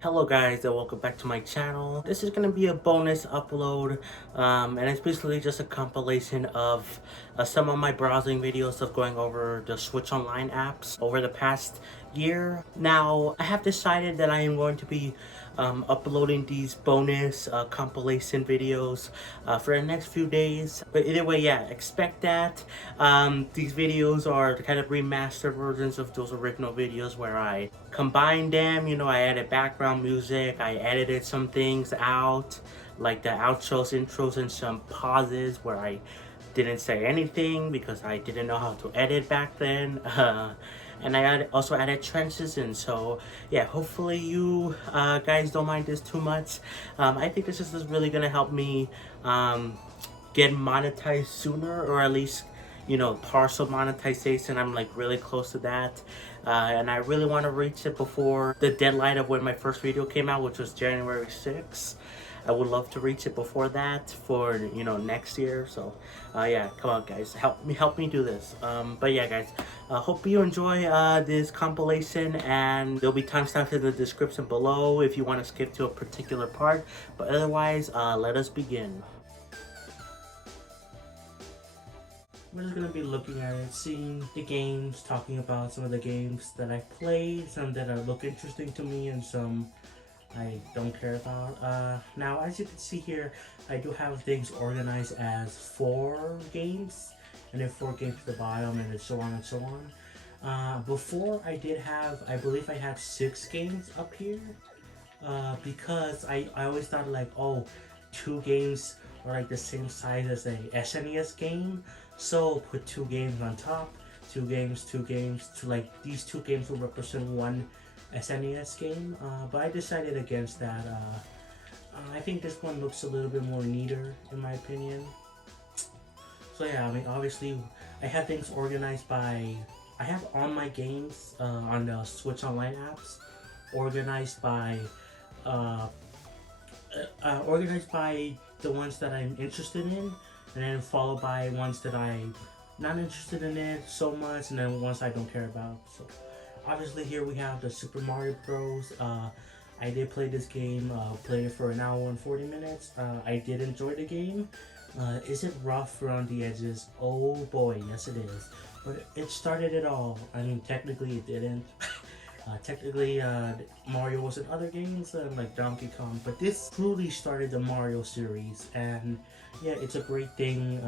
Hello guys and welcome back to my channel. This is going to be a bonus upload and it's basically just a compilation of some of my browsing videos of going over the Switch Online apps over the past year. Now I have decided that I am going to be uploading these bonus compilation videos for the next few days. But either way, yeah, expect that. These videos are the kind of remastered versions of those original videos where I combined them. You know, I added background music, I edited some things out, like the outros, intros, and some pauses where I didn't say anything because I didn't know how to edit back then. And I also added transitions. So yeah, hopefully you guys don't mind this too much. I think this is really gonna help me get monetized sooner, or at least partial monetization. I'm like really close to that, and I really want to reach it before the deadline of when my first video came out, which was January 6th. I would love to reach it before that for next year. So yeah, come on guys, help me do this. But yeah guys, hope you enjoy this compilation, and there'll be timestamps in the description below if you want to skip to a particular part. But otherwise, let us begin. We're just gonna be looking at it, seeing the games, talking about some of the games that I played, some that look interesting to me, and some I don't care about. Now, as you can see here, I do have things organized as 4 games, and then 4 games at the bottom, and then so on and so on. Before I did have, I believe I had 6 games up here, because I always thought like, oh, 2 games are like the same size as a SNES game, so put 2 games on top, 2 games, 2 games, to like these 2 games will represent 1 SNES game. But I decided against that. I think this one looks a little bit more neater in my opinion. So yeah, I mean obviously I have things organized by, I have all my games on the Switch Online apps organized by uh, organized by the ones that I'm interested in, and then followed by ones that I'm not interested in it so much, and then ones I don't care about. So obviously here we have the Super Mario Bros. I did play this game, played it for an hour and 40 minutes. I did enjoy the game. Is it rough around the edges? Oh boy, yes it is. But it started it all. I mean, technically it didn't. Technically, Mario was in other games like Donkey Kong, but this truly started the Mario series, and yeah, it's a great thing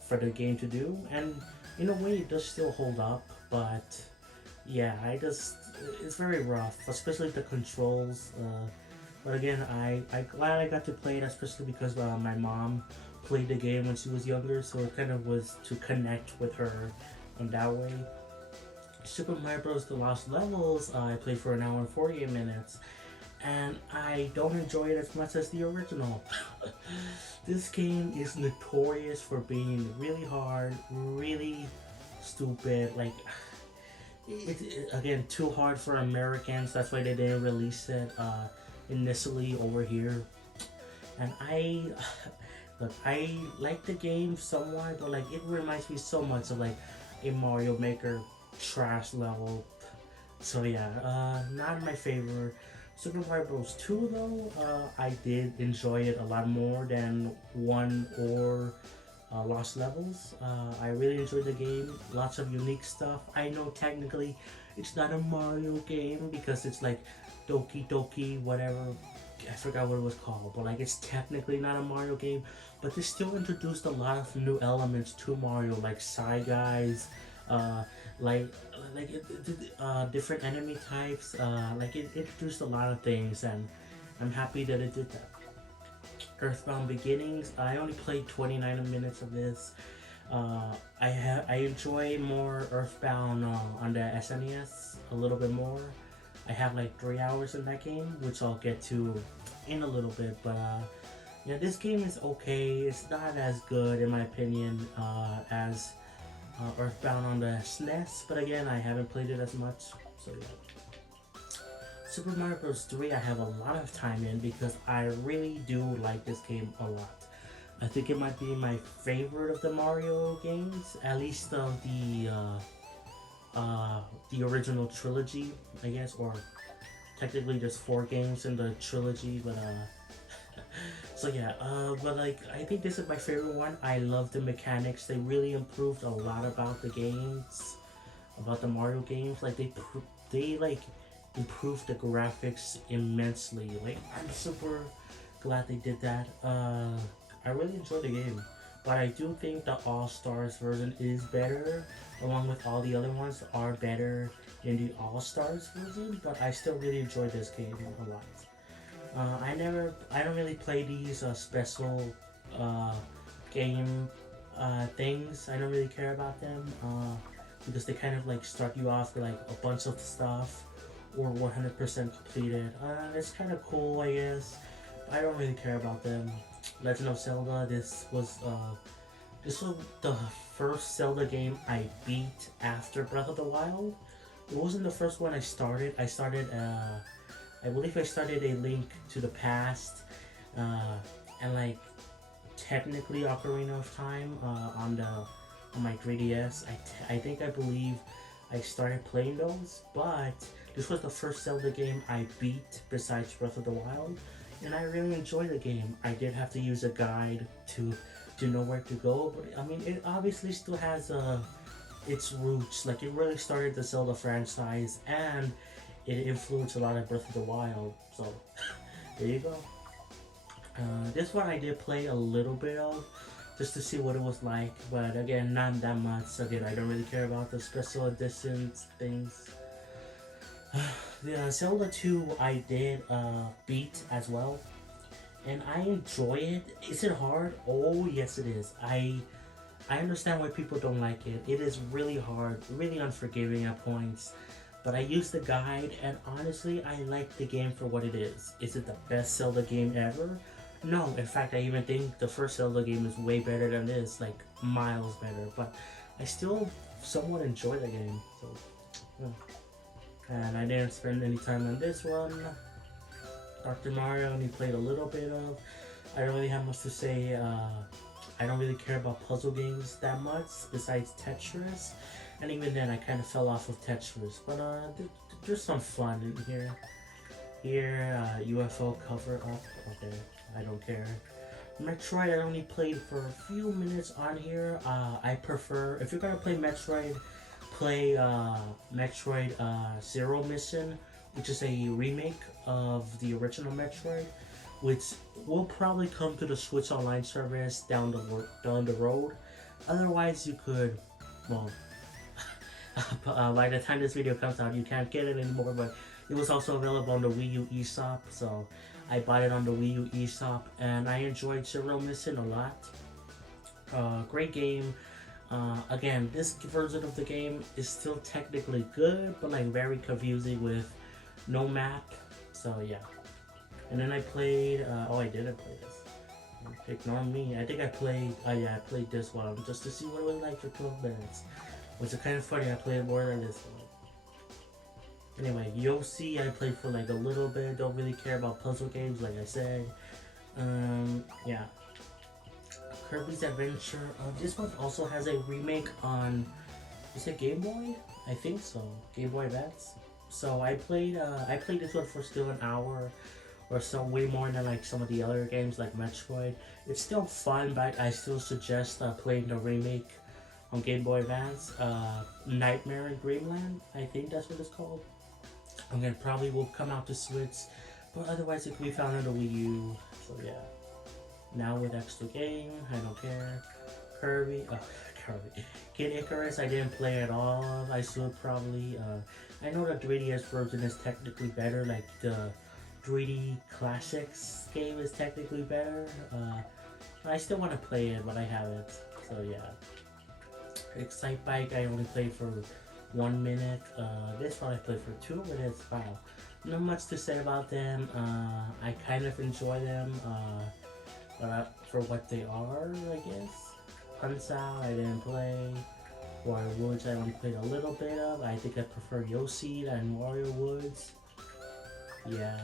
for the game to do, and in a way, it does still hold up. But yeah, it's very rough, especially the controls. But again, I glad I got to play it, especially because my mom played the game when she was younger, so it kind of was to connect with her in that way. Super Mario Bros. The Lost Levels, I played for an hour and 48 minutes, and I don't enjoy it as much as the original. This game is notorious for being really hard, really stupid, like, again, too hard for Americans, that's why they didn't release it initially over here. And look, I like the game somewhat, but like, it reminds me so much of like a Mario Maker trash level. So yeah, not my favorite. Super Mario Bros. 2 though, I did enjoy it a lot more than 1 or Lost Levels. I really enjoyed the game. Lots of unique stuff. I know technically it's not a Mario game because it's like Doki Doki whatever. I forgot what it was called, but like it's technically not a Mario game. But they still introduced a lot of new elements to Mario, like Shy Guys, uh, like different enemy types. Like it introduced a lot of things, and I'm happy that it did that. Earthbound Beginnings. I only played 29 minutes of this. I enjoy more Earthbound on the SNES a little bit more. I have like 3 hours in that game, which I'll get to in a little bit. But yeah, this game is okay. It's not as good in my opinion as Earthbound on the SNES, but again, I haven't played it as much, so yeah. Super Mario Bros. 3 I have a lot of time in because I really do like this game a lot. I think it might be my favorite of the Mario games, at least of the original trilogy, I guess, or technically there's 4 games in the trilogy, but so yeah, but like I think this is my favorite one. I love the mechanics. They really improved a lot about the games, about the Mario games. Like they like improved the graphics immensely. Like I'm super glad they did that. I really enjoyed the game, but I do think the All Stars version is better, along with all the other ones are better in the All Stars version. But I still really enjoy this game a lot. I don't really play these special game things. I don't really care about them because they kind of like start you off with like a bunch of stuff or 100% completed. It's kind of cool, I guess. I don't really care about them. Legend of Zelda. This was the first Zelda game I beat after Breath of the Wild. It wasn't the first one I started. I believe I started A Link to the Past, and like technically Ocarina of Time on my 3DS. I believe I started playing those, but this was the first Zelda game I beat besides Breath of the Wild, and I really enjoyed the game. I did have to use a guide to know where to go, but I mean it obviously still has its roots. Like it really started the Zelda franchise, and it influenced a lot of Breath of the Wild, so there you go. This one I did play a little bit of, just to see what it was like, but again, not that much. Again, I don't really care about the special editions things. The Zelda 2 I did beat as well, and I enjoy it. Is it hard? Oh yes it is. I understand why people don't like it. It is really hard, really unforgiving at points. But I used the guide, and honestly, I like the game for what it is. Is it the best Zelda game ever? No, in fact, I even think the first Zelda game is way better than this, like miles better. But I still somewhat enjoy the game. So, yeah. And I didn't spend any time on this one. Dr. Mario, only played a little bit of. I don't really have much to say. I don't really care about puzzle games that much, besides Tetris. And even then, I kind of fell off of Tetris. But there's some fun in here. UFO cover up. Okay, I don't care. Metroid, I only played for a few minutes on here. I prefer, if you're gonna play Metroid, play Metroid Zero Mission, which is a remake of the original Metroid, which will probably come to the Switch Online service down the road. Otherwise, you could, well, by the time this video comes out, you can't get it anymore, but it was also available on the Wii U eShop, so I bought it on the Wii U eShop, and I enjoyed Zero Mission a lot. Great game. Again, this version of the game is still technically good, but like very confusing with no map, so yeah. And then I played, oh I didn't play this. Ignore me. I think I played, I played this one just to see what it was like for 12 minutes. Which is kind of funny, I played more than this one. Anyway, Yoshi I played for like a little bit, don't really care about puzzle games like I said. Yeah. Kirby's Adventure, this one also has a remake on, is it Game Boy? I think so, Game Boy Advance. So I played this one for still an hour or so, way more than like some of the other games like Metroid. It's still fun, but I still suggest playing the remake on Game Boy Advance. Nightmare in Dreamland, I think that's what it's called. Again, probably will come out to Switch, but otherwise it can be found on the Wii U. So yeah. Now with extra game, I don't care. Kirby, Kid Icarus, I didn't play at all. I should probably. I know the 3DS version is technically better. Like the 3D Classics game is technically better. I still want to play it, but I haven't. So yeah. Excite Bike, I only played for 1 minute. This one I played for 2 minutes. Wow. Not much to say about them. I kind of enjoy them for what they are, I guess. Punch Out, I didn't play. Wario Woods, I only played a little bit of. I think I prefer Yoshi and Wario Woods. Yeah.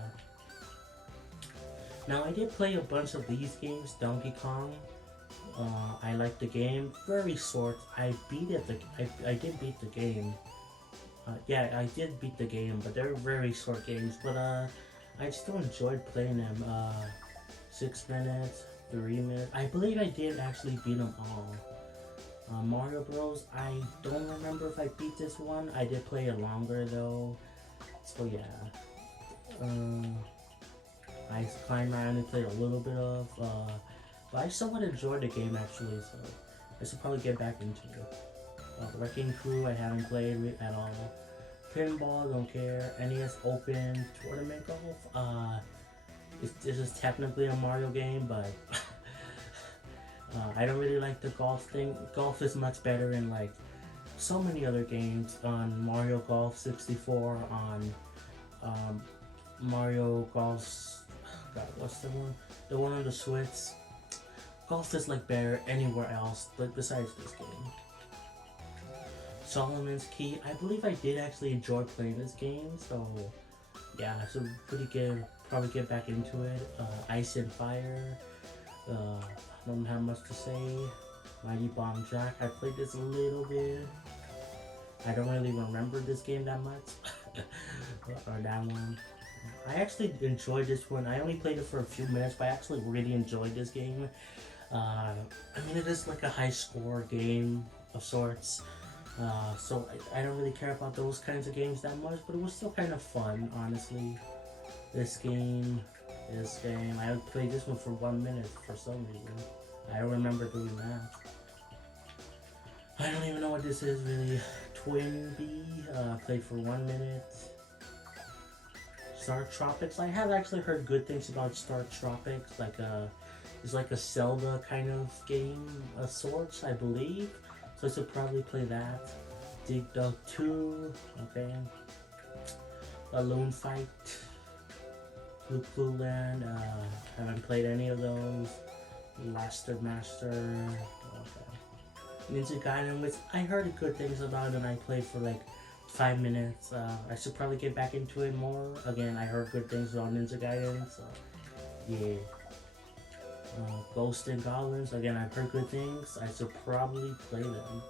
Now I did play a bunch of these games. Donkey Kong. I like the game. Very short. I beat it. I did beat the game. Yeah, I did beat the game, but they're very short games. But I still enjoyed playing them. 6 minutes, 3 minutes. I believe I did actually beat them all. Mario Bros. I don't remember if I beat this one. I did play it longer though. So yeah. I climbed around and played a little bit of. But I somewhat enjoyed the game actually. So I should probably get back into it. Wrecking Crew, I haven't played with at all. Pinball, don't care. NES Open, Tournament Golf. This is technically a Mario game, but I don't really like the golf thing. Golf is much better in like so many other games. On Mario Golf 64, on Mario Golf. God, what's the one? The one on the Switch. Golf is like better anywhere else, like besides this game. Solomon's Key. I believe I did actually enjoy playing this game, so yeah, so pretty good. Probably get back into it. Ice and Fire. Don't have much to say. Mighty Bomb Jack. I played this a little bit. I don't really remember this game that much, or that one. I actually enjoyed this one. I only played it for a few minutes, but I actually really enjoyed this game. I mean, it is like a high score game of sorts. So I don't really care about those kinds of games that much, but it was still kind of fun, honestly. This game, I played this one for 1 minute for some reason. I don't remember doing that. I don't even know what this is really. Twin Bee, played for 1 minute. Star Tropics, I have actually heard good things about Star Tropics, it's like a Zelda kind of game of sorts, I believe. So I should probably play that. Dig Dug 2, okay. Balloon Fight, Blue Land, haven't played any of those. Master, okay. Ninja Gaiden, which I heard good things about and I played for like 5 minutes. I should probably get back into it more. Again, I heard good things about Ninja Gaiden, so yeah. Ghosts and Goblins, again, I've heard good things. I should probably play them.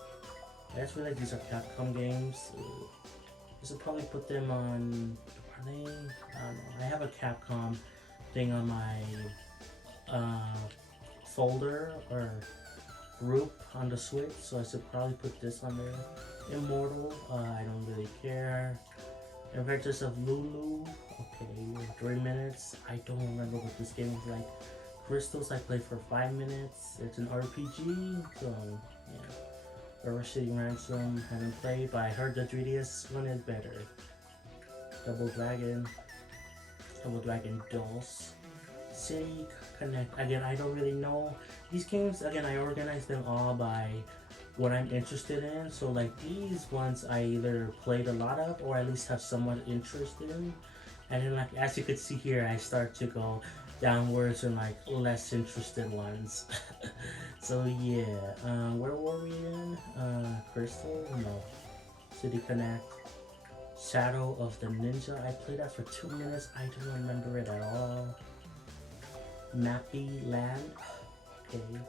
I just feel like these are Capcom games. I should probably put them on. Are they? I don't know. I have a Capcom thing on my folder or group on the Switch, so I should probably put this on there. Immortal, I don't really care. Adventures of Lulu, okay, 3 minutes. I don't remember what this game was like. Crystals, I played for 5 minutes. It's an RPG, so yeah. River City Ransom, haven't played, but I heard the 3DS one is better. Double Dragon Dolls. City Connect, again, I don't really know. These games, again, I organize them all by what I'm interested in. So like these ones I either played a lot of or at least have somewhat interest in. And then like as you could see here, I start to go downwards and like less interested ones. So yeah, where were we in? Crystal? No. City Connect. Shadow of the Ninja. I played that for 2 minutes. I don't remember it at all. Nappy Land. Okay.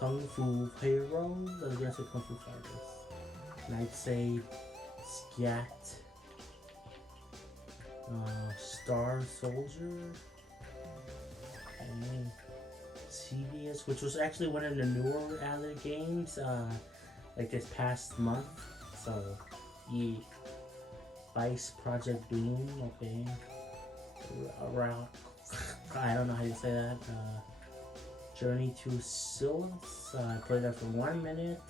Kung Fu Hero. I was gonna say Kung Fu Fighters. Night Save. Scat. Star Soldier. Okay. CVS, which was actually one of the newer added games, like this past month. So, yeah. Vice Project Doom, okay. I don't know how you say that. Journey to Silas, I played that for 1 minute.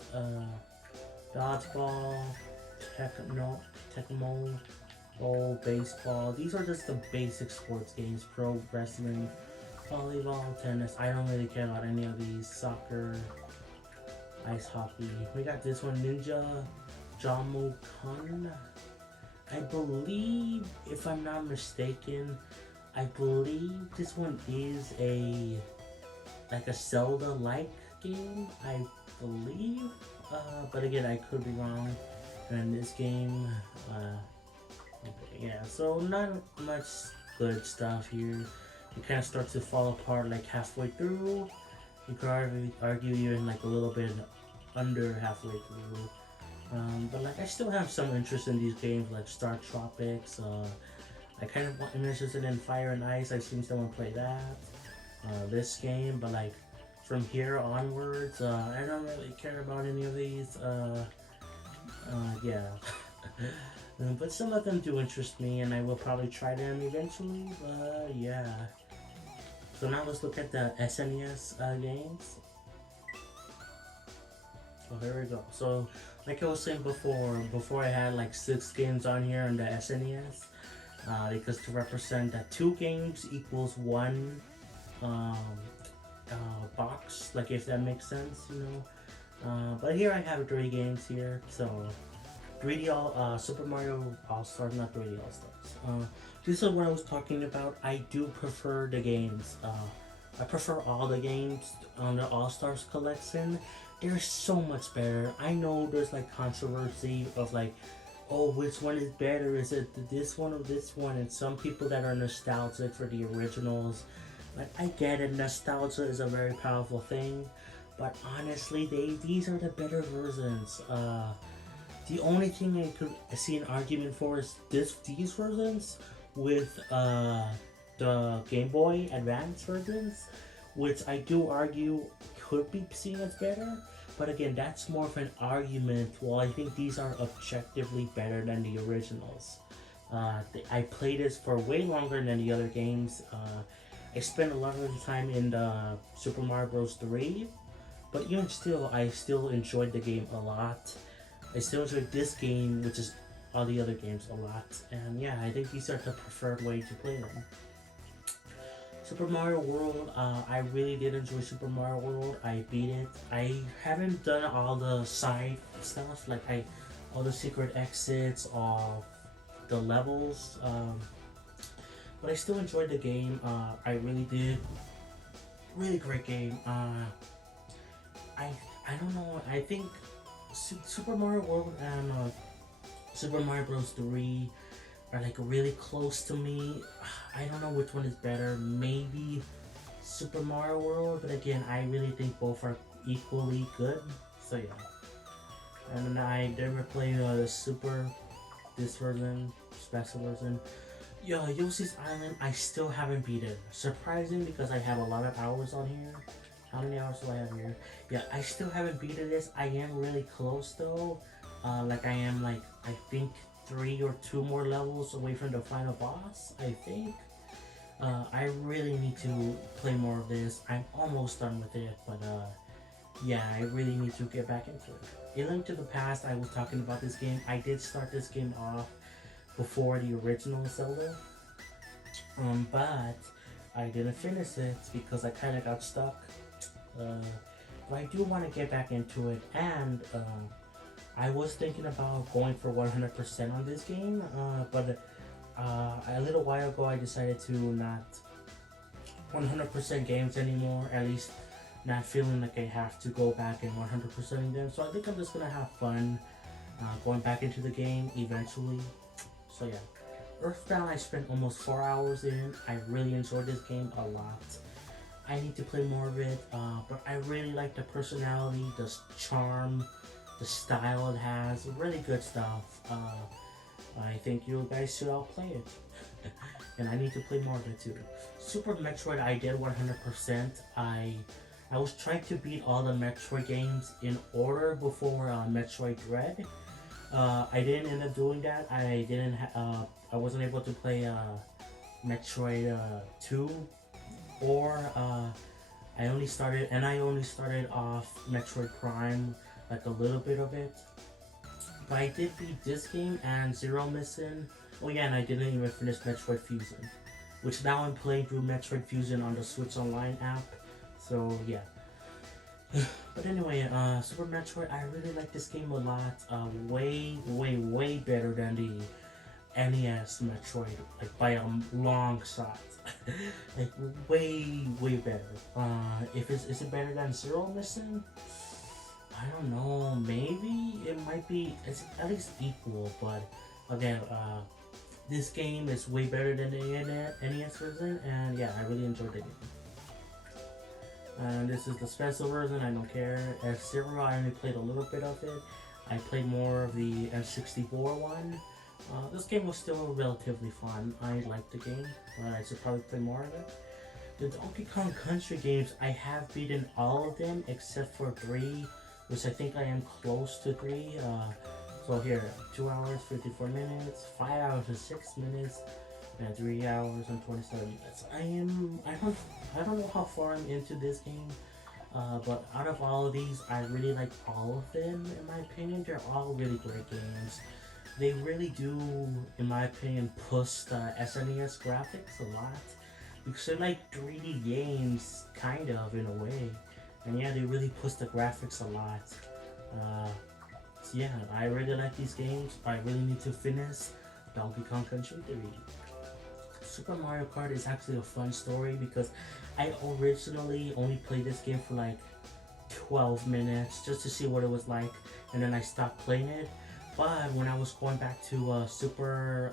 Dodgeball, Tecmo Bowl, Baseball. These are just the basic sports games. Pro Wrestling, Volleyball, Tennis. I don't really care about any of these. Soccer, Ice Hockey. We got this one, Ninja Jamukun. I believe, if I'm not mistaken, I believe this one is like a Zelda-like game, I believe. But again, I could be wrong. And this game, okay, yeah, so not much good stuff here. It kind of starts to fall apart like halfway through. You could argue you're in like a little bit under halfway through. But like I still have some interest in these games like Star Tropics. I kind of am interested in Fire and Ice. I've seen someone play that. This game, but like from here onwards, I don't really care about any of these. Yeah. But some of them do interest me, and I will probably try them eventually. But yeah. So now let's look at the SNES games. So here we go. So like I was saying before I had like 6 games on here on the SNES, because to represent that 2 games equals 1 box, like if that makes sense, you know. But here I have 3 games here. So 3D Super Mario All Stars, not 3D All Stars. This is what I was talking about. I do prefer the games. I prefer all the games on the All Stars collection. They're so much better. I know there's like controversy of like, oh, which one is better? Is it this one or this one? And some people that are nostalgic for the originals. Like I get it, nostalgia is a very powerful thing, but honestly, these are the better versions. The only thing I could see an argument for is these versions with the Game Boy Advance versions, which I do argue could be seen as better. But again, that's more of an argument. Well, I think these are objectively better than the originals. I played this for way longer than the other games. I spent a lot of the time in the Super Mario Bros. 3, but even still, I still enjoyed the game a lot. I still enjoyed this game, which is all the other games, a lot. And yeah, I think these are the preferred way to play them. Super Mario World, I really did enjoy Super Mario World. I beat it. I haven't done all the side stuff, like all the secret exits of the levels, but I still enjoyed the game. I really did. Really great game. I don't know. I think Super Mario World and Super Mario Bros. 3 are like really close to me. I don't know which one is better. Maybe Super Mario World, but again, I really think both are equally good. So yeah. And then I never played this version, special version. Yo, Yoshi's Island, I still haven't beat it. Surprising because I have a lot of hours on here. How many hours do I have here? Yeah, I still haven't beaten this. I am really close though. Like I am like, I think 3 or 2 more levels away from the final boss, I think. I really need to play more of this. I'm almost done with it, but yeah, I really need to get back into it. In Link to the Past, I was talking about this game. I did start this game off before the original Zelda, but I didn't finish it because I kind of got stuck. But I do want to get back into it, and I was thinking about going for 100% on this game, but a little while ago I decided to not 100% games anymore, at least not feeling like I have to go back and 100%ing them. So I think I'm just gonna have fun going back into the game eventually. So yeah, Earthbound I spent almost 4 hours in. I really enjoyed this game a lot. I need to play more of it, but I really like the personality, the charm, the style it has. Really good stuff. I think you guys should all play it. And I need to play more of it too. Super Metroid I did 100%. I was trying to beat all the Metroid games in order before Metroid Dread. I didn't end up doing that. I wasn't able to play Metroid 2, or I only started off Metroid Prime, like a little bit of it. But I did beat this game and Zero Mission. Oh yeah, and I didn't even finish Metroid Fusion, which now I'm playing through Metroid Fusion on the Switch Online app. So yeah. But anyway, Super Metroid, I really like this game a lot. Way better than the NES Metroid, like by a long shot. Like way better. Is it better than Zero Mission? I don't know. Maybe it might be. It's at least equal. But again, this game is way better than the NES version, and yeah, I really enjoyed the game. And this is the special version. I don't care. F-Zero, I only played a little bit of it. I played more of the N64 one. This game was still relatively fun. I liked the game, but I should probably play more of it. The Donkey Kong Country games, I have beaten all of them except for 3, which I think I am close to 3. So here, 2 hours, 54 minutes, 5 hours and 6 minutes, and 3 hours and 27 minutes. I don't know how far I'm into this game, but out of all of these, I really like all of them. In my opinion, they're all really great games. They really do, in my opinion, push the SNES graphics a lot. Because they're like 3D games, kind of, in a way. And yeah, they really push the graphics a lot. So yeah, I really like these games. I really need to finish Donkey Kong Country 3. Super Mario Kart is actually a fun story because I originally only played this game for like 12 minutes just to see what it was like, and then I stopped playing it. But when I was going back to Super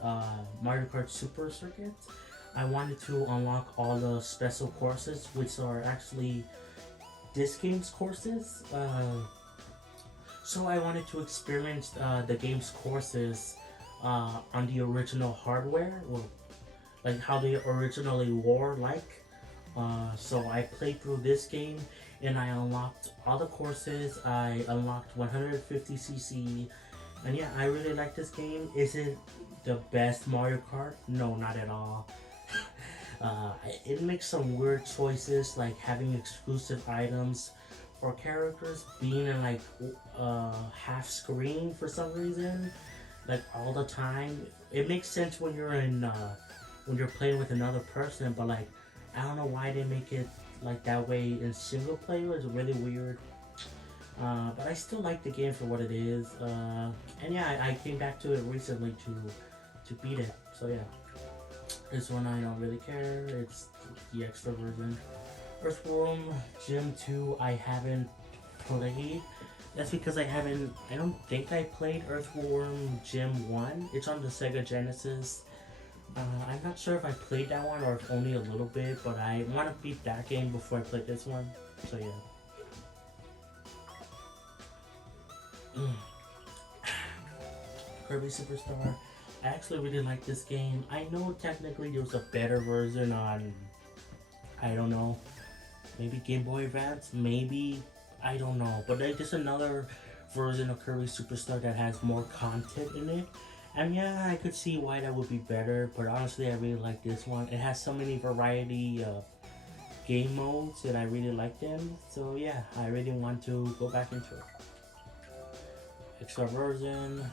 Mario Kart Super Circuit, I wanted to unlock all the special courses, which are actually this game's courses. So I wanted to experience the game's courses on the original hardware, or like how they originally were like. So I played through this game and I unlocked all the courses. I unlocked 150cc, and yeah, I really like this game. Is it the best Mario Kart? No, not at all. It makes some weird choices, like having exclusive items for characters being in like half screen for some reason, like all the time. It makes sense when you're in when you're playing with another person, but like I don't know why they make it like that way in single player. It's really weird. But I still like the game for what it is. And yeah, I came back to it recently to beat it. So yeah, this one I don't really care. It's the extra version. Earthworm Jim 2 I haven't played. That's because I don't think I played Earthworm Jim 1. It's on the Sega Genesis. I'm not sure if I played that one or if only a little bit, but I want to beat that game before I play this one. So yeah. Kirby Superstar. I actually really like this game. I know technically there was a better version on, I don't know, maybe Game Boy Advance, maybe, I don't know. But like, there's another version of Kirby Superstar that has more content in it. And yeah, I could see why that would be better, but honestly I really like this one. It has so many variety of game modes and I really like them. So yeah, I really want to go back into it. Extra version.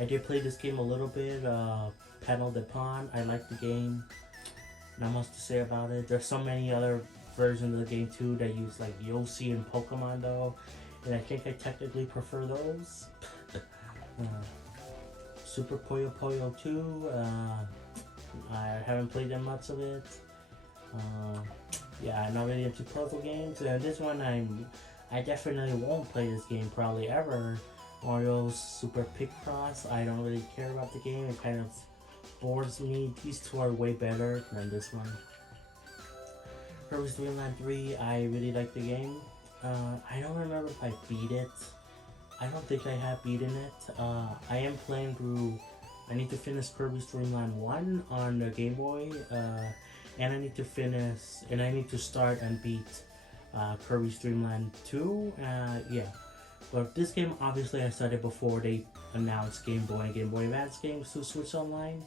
I did play this game a little bit, Panel de Pon. I like the game. Not much to say about it. There's so many other versions of the game too that use like Yoshi and Pokemon though, and I think I technically prefer those. Super Puyo Puyo 2, I haven't played that much of it. Yeah, I'm not really into puzzle games. This one I definitely won't play this game probably ever. Mario's Super Picross, I don't really care about the game. It kind of bores me. These two are way better than this one. Kirby's Dream Land 3, I really like the game. I don't remember if I beat it. I don't think I have beaten it. I am playing through. I need to finish Kirby's Dream Land 1 on the Game Boy, and I need to finish, and I need to start and beat Kirby's Dream Land 2. Yeah, but this game obviously I started before they announced Game Boy and Game Boy Advance games to Switch Online,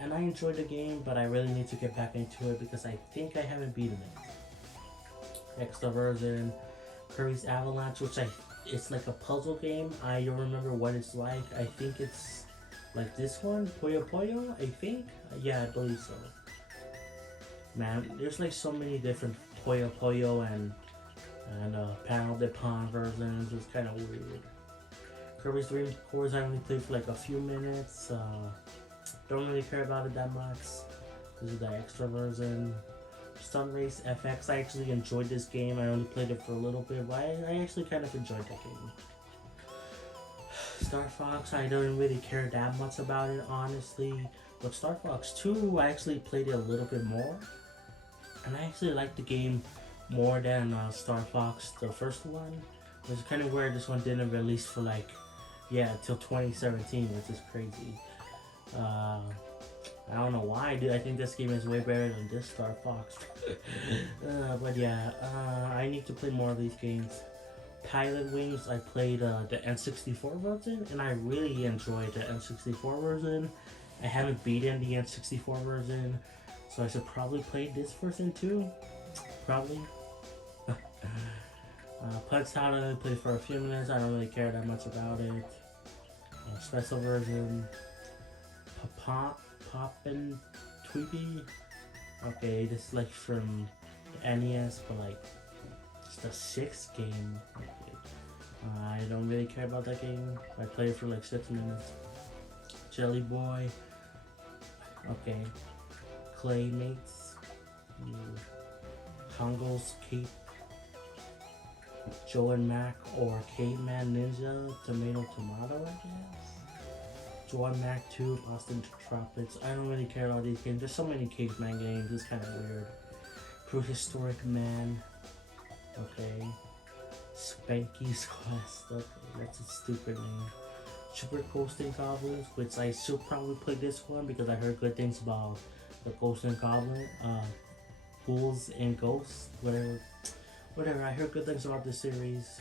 and I enjoyed the game, but I really need to get back into it because I think I haven't beaten it. Extra version, Kirby's Avalanche, which it's like a puzzle game. I don't remember what it's like. I think it's like this one, Puyo Puyo, I think. Yeah, I believe so. Man, there's like so many different Puyo Puyo and Panel de Pon versions. It's kind of weird. Kirby's Dream Course I only played for like a few minutes. Don't really care about it that much. This is the extra version. Sun Race FX, I actually enjoyed this game. I only played it for a little bit, but I actually kind of enjoyed that game. Star Fox, I don't really care that much about it, honestly. But Star Fox 2, I actually played it a little bit more. And I actually liked the game more than Star Fox, the first one. It was kind of weird this one didn't release for like, yeah, until 2017, which is crazy. I don't know why, dude. I think this game is way better than this Star Fox. But yeah, I need to play more of these games. Pilot Wings, I played the N64 version, and I really enjoyed the N64 version. I haven't beaten the N64 version, so I should probably play this version too. Probably. Punch Out, I played for a few minutes. I don't really care that much about it. Special version. Poppin' Tweepy. Okay, this is like from the NES, but like it's the 6th game. Okay. I don't really care about that game. I played it for like 6 minutes. Jelly Boy. Okay. Claymates. Hongo's Cape. Joe and Mac or Caveman Ninja. Tomato, I guess. Joe and Mac 2, Boston Tropics. I don't really care about these games. There's so many caveman games. It's kind of weird. Prehistoric Man. Okay. Spanky's Quest. Okay, that's a stupid name. Super Ghosts and Goblins, which I should probably play this one because I heard good things about the Ghosts and Goblins. Ghouls and Ghosts. Whatever. I heard good things about this series.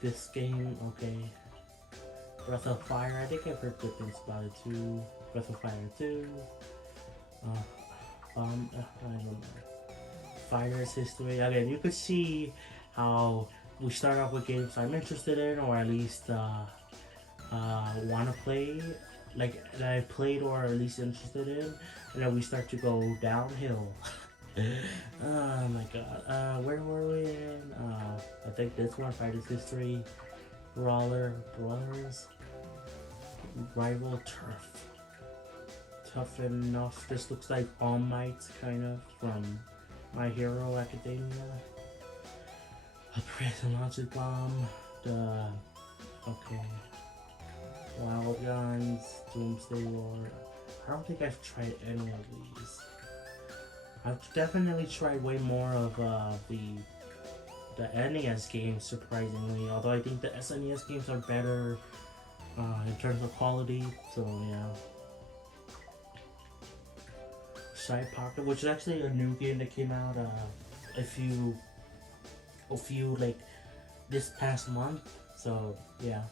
This game, okay. Breath of Fire, I think I've heard good things about it too. Breath of Fire 2. I don't know. Fire's History. Again, you could see how we start off with games I'm interested in, or at least want to play, like that I played or at least interested in, and then we start to go downhill. Oh my god. Where were we in? I think this one, Fighter's History. Brawler Brothers. Rival Turf. Tough Enough. This looks like All Might, kind of, from My Hero Academia. Operation Logic Bomb. Okay. Wild Guns. Doomsday War. I don't think I've tried any of these. I've definitely tried way more of the NES games, surprisingly. Although I think the SNES games are better in terms of quality. So yeah. Side Pocket, which is actually a new game that came out a few like this past month. So yeah,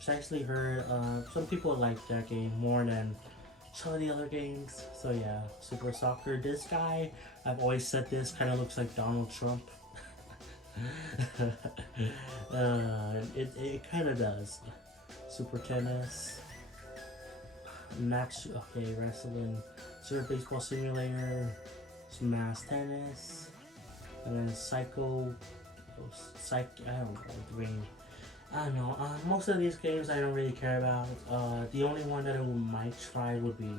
I've actually heard some people like that game more than some of the other games. So yeah, Super Soccer. This guy, I've always said this kind of looks like Donald Trump. It kind of does. Super Tennis. Match. Okay, wrestling. Super Baseball Simulator. Smash Tennis. And then Psycho. I don't know. I don't know. Most of these games I don't really care about. The only one that I might try would be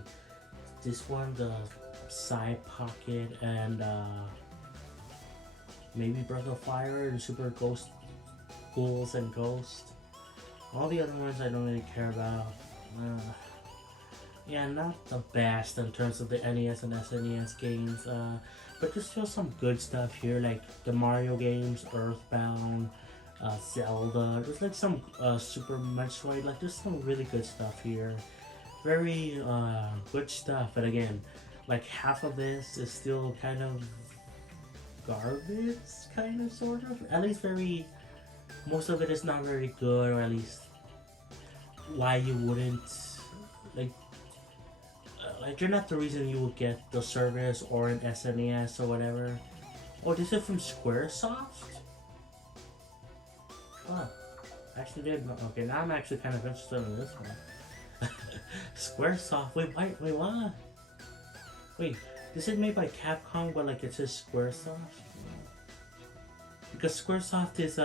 this one, the Side Pocket, and maybe Breath of Fire and Super Ghouls and Ghosts. All the other ones I don't really care about. Yeah, not the best in terms of the NES and SNES games. But there's still some good stuff here, like the Mario games, Earthbound, Zelda. There's like some Super Metroid. Like there's some really good stuff here. Very good stuff. And again, like half of this is still kind of garbage, kind of, sort of. At least most of it is not very good, or at least why you wouldn't like you're not the reason you would get the service or an SNES or whatever. Oh, this is from Squaresoft? Oh, actually did. Okay, now I'm actually kind of interested in this one. Squaresoft. Wait, what? Wait, this is made by Capcom, but like it says Squaresoft? Because Squaresoft is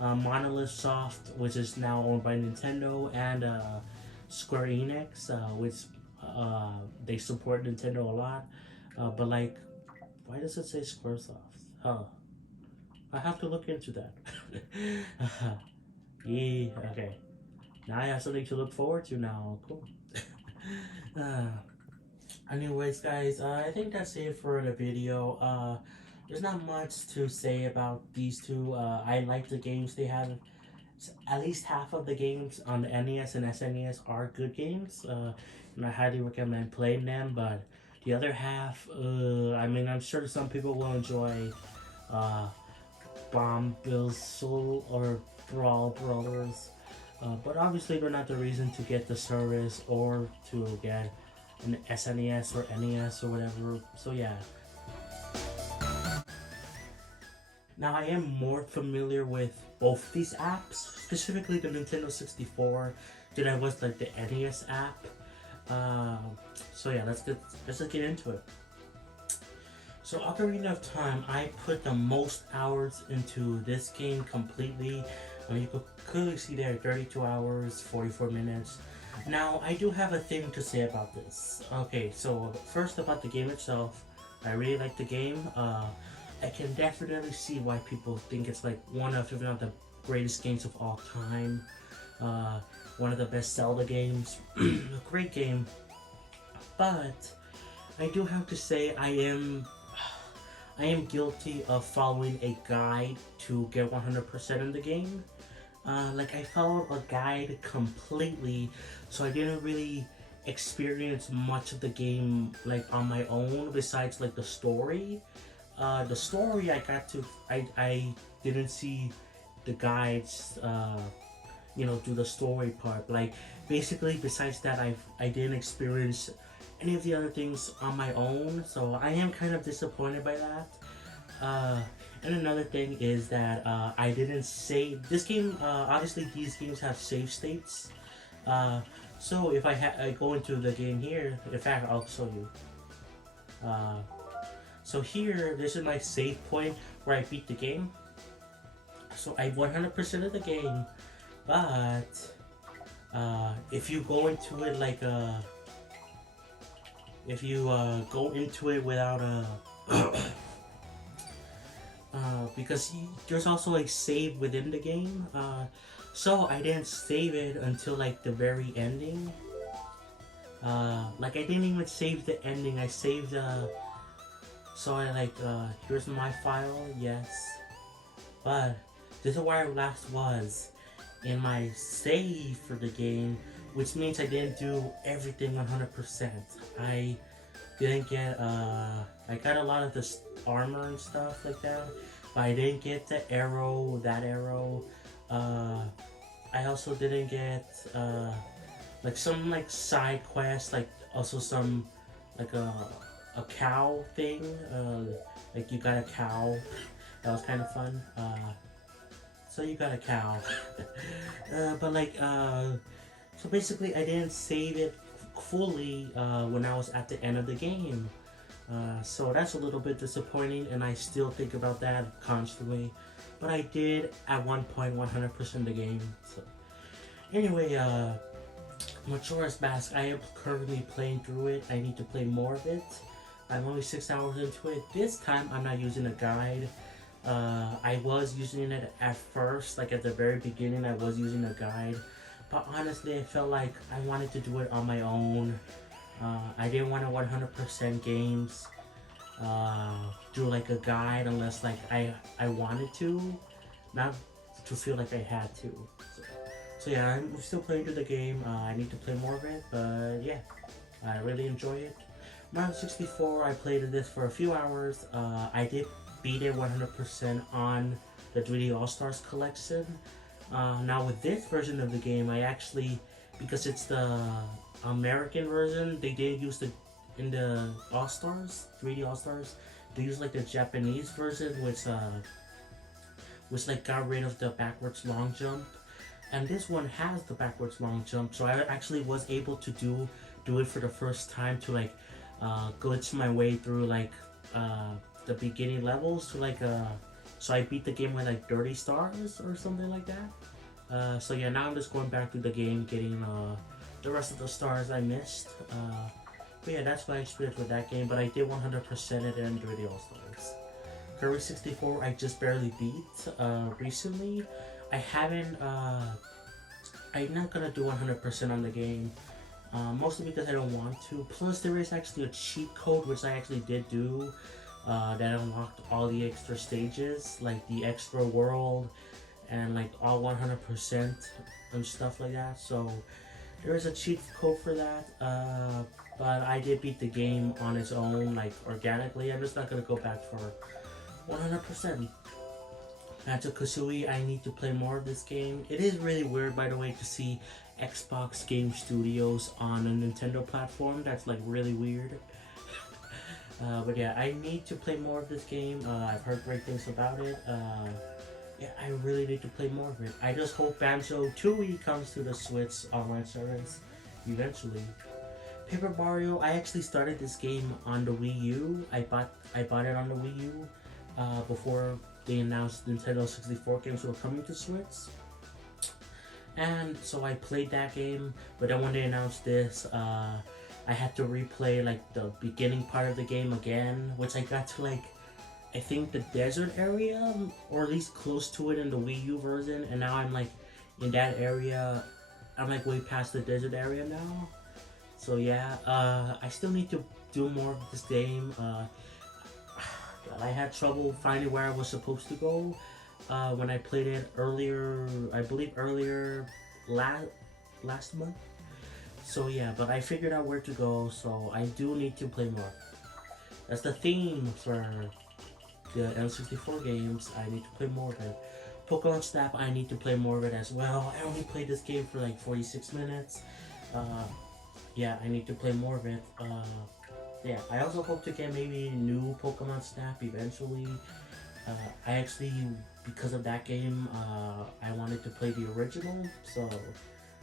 Monolith Soft, which is now owned by Nintendo, and Square Enix, which they support Nintendo a lot. But like, why does it say Squaresoft? Huh. I have to look into that. Yeah, okay. Now I have something to look forward to now. Cool. Anyways, guys, I think that's it for the video. There's not much to say about these two. I like the games they have at least half of the games on the NES and SNES are good games, and I highly recommend playing them. But the other half, I mean, I'm sure some people will enjoy uh, Bomb Bill's Soul or Brawl Brothers, but obviously they're not the reason to get the service or to get an SNES or NES or whatever. So yeah. Now I am more familiar with both these apps, specifically the Nintendo 64, than I was like the NES app. Uh, so yeah, let's just get into it. So Ocarina of Time, I put the most hours into this game completely. You could clearly see there 32 hours, 44 minutes. Now, I do have a thing to say about this. Okay, so first about the game itself. I really like the game. I can definitely see why people think it's like one of, if not the greatest games of all time. One of the best Zelda games. A great game. But I do have to say I am guilty of following a guide to get 100% in the game. Like I followed a guide completely, so I didn't really experience much of the game like on my own besides like the story. The story I didn't see the guides do the story part. Like basically besides that I didn't experience any of the other things on my own, so I am kind of disappointed by that. And another thing is that I didn't save this game. Obviously, these games have save states. So if I go into the game here, in fact, I'll show you. So here, this is my save point where I beat the game. So I 100% of the game, but if you go into it like if you go into it without a because there's also like save within the game, so I didn't save it until like the very ending. Like I didn't even save the ending. I saved so I like here's my file, yes, but this is where I last was in my save for the game, which means I didn't do everything 100%. I didn't get I got a lot of the armor and stuff like that, but I didn't get that arrow. I also didn't get like some like side quests, like also some like a cow thing, like you got a cow. That was kind of fun. So you got a cow. But like so basically I didn't save it fully when I was at the end of the game. So that's a little bit disappointing, and I still think about that constantly. But I did at one point 100% the game. So anyway, Majora's Mask, I am currently playing through it. I need to play more of it. I'm only 6 hours into it. This time I'm not using a guide. I was using it at first, like at the very beginning I was using a guide. But honestly, I felt like I wanted to do it on my own. I didn't want to 100% games do like a guide unless like I wanted to, not to feel like I had to. So yeah, I'm still playing through the game. I need to play more of it, but yeah, I really enjoy it. Mario 64, I played this for a few hours. I did beat it 100% on the 3D All-Stars collection. Now with this version of the game, I actually, because it's the American version, they did use in the All-Stars, 3D All-Stars, they used like the Japanese version, which like got rid of the backwards long jump. And this one has the backwards long jump, so I actually was able to do it for the first time to like glitch my way through like the beginning levels to like so I beat the game with like 30 stars or something like that. So yeah, now I'm just going back through the game, getting the rest of the stars I missed. But yeah, that's my experience with that game, but I did 100% it in 3D All-Stars. Kirby 64 I just barely beat recently. I haven't, I'm not gonna do 100% on the game, mostly because I don't want to. Plus there is actually a cheat code which I actually did do that unlocked all the extra stages, like the extra world and like all 100% and stuff like that. So there is a cheat code for that. But I did beat the game on its own, like organically. I'm just not gonna go back for 100%. Banjo-Kazooie, I need to play more of this game. It is really weird, by the way, to see Xbox Game Studios on a Nintendo platform. That's like really weird. But yeah, I need to play more of this game. I've heard great things about it. Yeah, I really need to play more of it. I just hope Banjo-Tooie comes to the Switch online service eventually. Paper Mario, I actually started this game on the Wii U. I bought it on the Wii U before they announced Nintendo 64 games were coming to Switch. And so I played that game, but then when they announced this, I had to replay like the beginning part of the game again, which I got to like, I think the desert area, or at least close to it in the Wii U version, and now I'm like in that area. I'm like way past the desert area now. So yeah, I still need to do more of this game. I had trouble finding where I was supposed to go when I played it earlier. I believe earlier last month. So yeah, but I figured out where to go. So I do need to play more. That's the theme for the N64 games. I need to play more of it. Pokemon Snap, I need to play more of it as well. I only played this game for like 46 minutes. Yeah, I need to play more of it. Yeah, I also hope to get maybe new Pokemon Snap eventually. I actually, because of that game, I wanted to play the original, so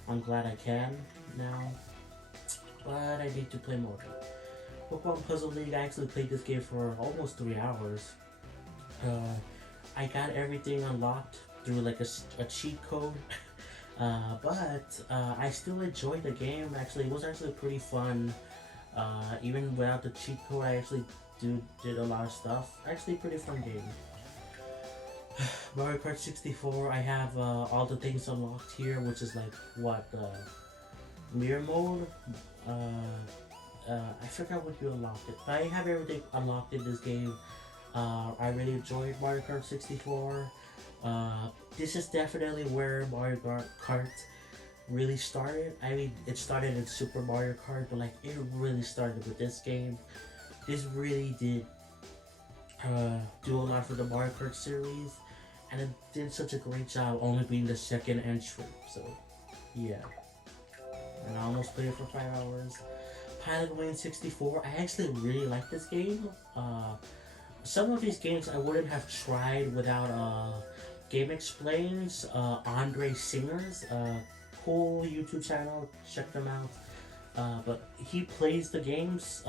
I'm glad I can now. But I need to play more of it. Pokemon Puzzle League, I actually played this game for almost 3 hours. I got everything unlocked through like a cheat code. But I still enjoyed the game. Actually, it was actually pretty fun. Even without the cheat code, I actually did a lot of stuff. Actually, pretty fun game. Mario Kart 64, I have all the things unlocked here, which is like what mirror mode. I forgot what you unlocked it, but I have everything unlocked in this game. I really enjoyed Mario Kart 64. This is definitely where Mario Kart really started. I mean, it started in Super Mario Kart, but like it really started with this game. This really did do a lot for the Mario Kart series, and it did such a great job only being the second entry. So yeah, and I almost played it for 5 hours. Pilot Wing 64, I actually really like this game. Some of these games I wouldn't have tried without Game Explains, Andre Singer's cool YouTube channel, check them out. But he plays the games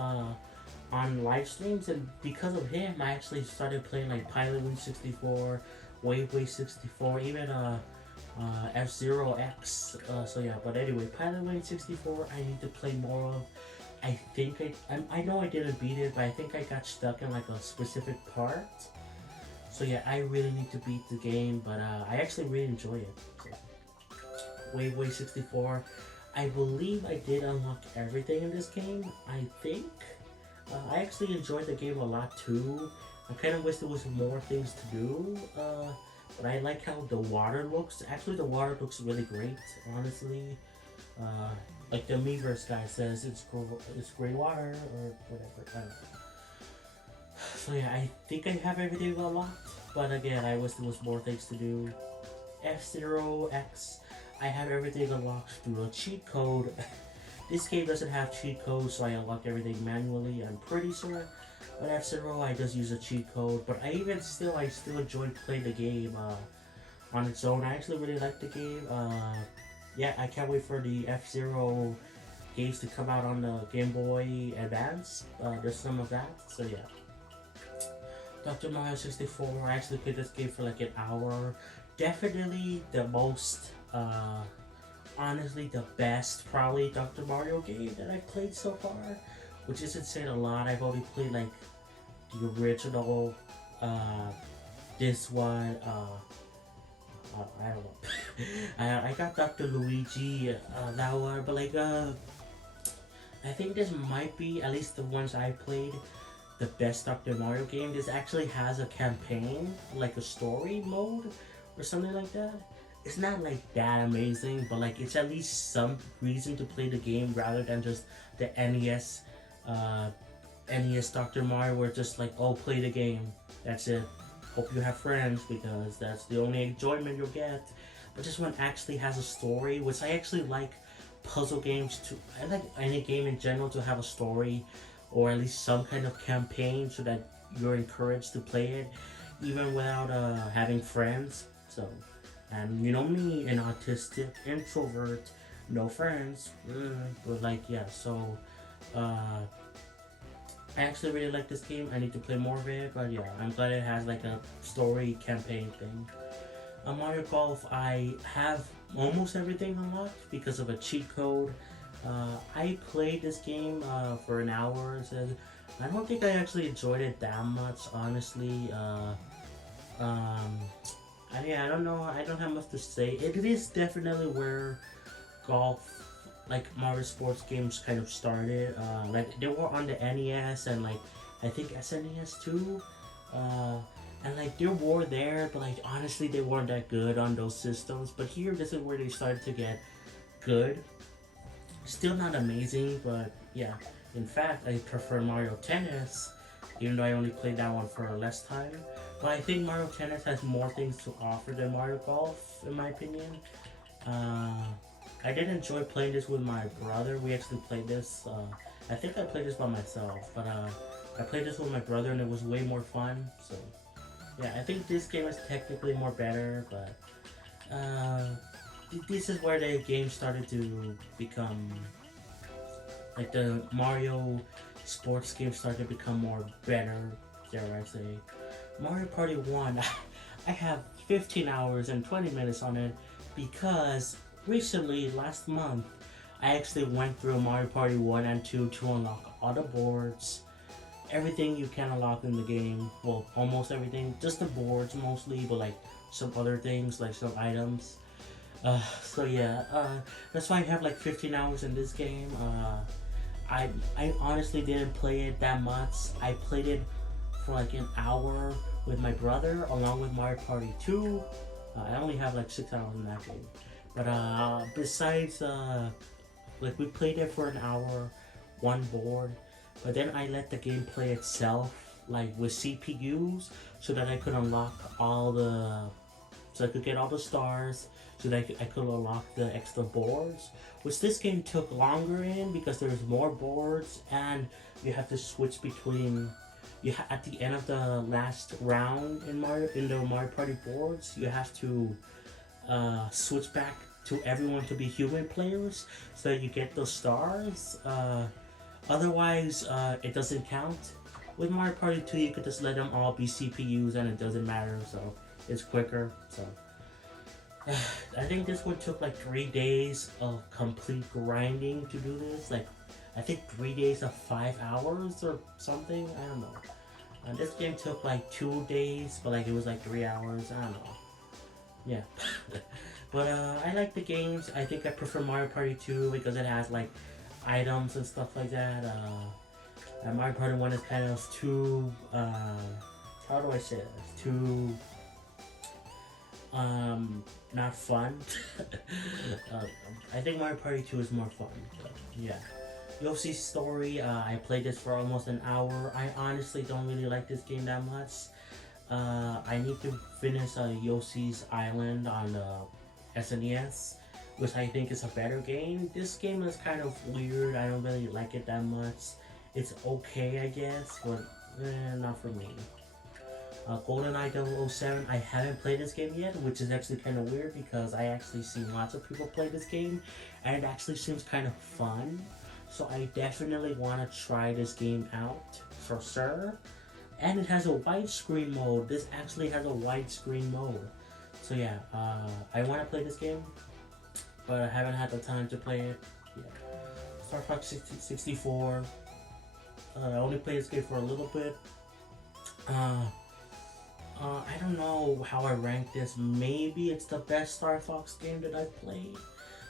on live streams, and because of him, I actually started playing like Pilot Wing 64, Wave 64, even F-Zero X. So yeah, but anyway, Pilot Wing 64, I need to play more of. I think I know I didn't beat it, but I think I got stuck in like a specific part. So yeah, I really need to beat the game, but I actually really enjoy it. So. Wave 64, I believe I did unlock everything in this game. I think I actually enjoyed the game a lot too. I kind of wish there was more things to do, but I like how the water looks. Actually, the water looks really great, honestly. Like the Miiverse guy says, it's gray water or whatever. I don't know. So yeah, I think I have everything unlocked, but again, I wish there was more things to do. F-Zero X, I have everything unlocked through a cheat code. This game doesn't have cheat codes, so I unlocked everything manually, I'm pretty sure. But F-Zero, I just use a cheat code, but I still enjoyed playing the game on its own. I actually really like the game. Yeah, I can't wait for the F-Zero games to come out on the Game Boy Advance. There's some of that, so yeah. Dr. Mario 64, I actually played this game for like an hour. Definitely the most, honestly the best probably Dr. Mario game that I've played so far. Which isn't saying a lot. I've only played like the original, this one, I don't know. I got Dr. Luigi, that one, but like, I think this might be, at least the ones I played, the best Dr. Mario game. This actually has a campaign, like a story mode, or something like that. It's not like that amazing, but like it's at least some reason to play the game rather than just the uh, NES Dr. Mario, where it's just like, oh, play the game, that's it. Hope you have friends because that's the only enjoyment you'll get. But this one actually has a story, which I actually like puzzle games to. I like any game in general to have a story, or at least some kind of campaign, so that you're encouraged to play it, even without having friends. So, and you know me, an autistic introvert, no friends, but like yeah. So, uh, I actually really like this game. I need to play more of it, but yeah, I'm glad it has like a story campaign thing. Mario Golf, I have almost everything unlocked because of a cheat code. I played this game for an hour. So I don't think I actually enjoyed it that much, honestly. Um, I don't know. I don't have much to say. It is definitely where golf, like Mario sports games, kind of started. Like they were on the NES and like I think SNES too. Uh, and like there were there, but like honestly, they weren't that good on those systems. But here, this is where they started to get good. Still not amazing, but yeah. In fact, I prefer Mario Tennis, even though I only played that one for less time. But I think Mario Tennis has more things to offer than Mario Golf, in my opinion. Uh, I did enjoy playing this with my brother. We actually played this. I think I played this by myself, but I played this with my brother, and it was way more fun. So yeah, I think this game is technically more better, but uh, this is where the game started to become like the Mario sports games started to become more better, dare I say. Mario Party 1, I have 15 hours and 20 minutes on it because recently, last month, I actually went through Mario Party 1 and 2 to unlock all the boards, everything you can unlock in the game. Well, almost everything, just the boards mostly, but like some other things, like some items. So yeah, that's why I have like 15 hours in this game. I honestly didn't play it that much. I played it for like an hour with my brother along with Mario Party 2. I only have like 6 hours in that game. But besides, like we played it for an hour, one board. But then I let the game play itself, like with CPUs, so that I could unlock all the, so I could get all the stars, so that I could unlock the extra boards. Which this game took longer in because there's more boards and you have to switch between. At the end of the last round in the Mario Party boards, you have to switch back to everyone to be human players, so you get those stars. Otherwise, it doesn't count. With Mario Party 2, you could just let them all be CPUs and it doesn't matter, so it's quicker. So I think this one took like 3 days of complete grinding to do this. Like I think 3 days of 5 hours or something. I don't know. And this game took like 2 days, but like it was like 3 hours. I don't know. Yeah. But I like the games. I think I prefer Mario Party 2 because it has like items and stuff like that. And Mario Party 1 is kind of too, how do I say this? Too, not fun. I think Mario Party 2 is more fun. But, yeah. Yoshi's Story, I played this for almost an hour. I honestly don't really like this game that much. I need to finish Yoshi's Island on the SNES, which I think is a better game. This game is kind of weird. I don't really like it that much. It's okay, I guess, but not for me. GoldenEye 007, I haven't played this game yet, which is actually kind of weird because I actually seen lots of people play this game, and it actually seems kind of fun. So I definitely want to try this game out for sure. And it has a widescreen mode. This actually has a widescreen mode. So yeah, I want to play this game, but I haven't had the time to play it. Yeah. Star Fox 64. I only played this game for a little bit. I don't know how I rank this. Maybe it's the best Star Fox game that I've played.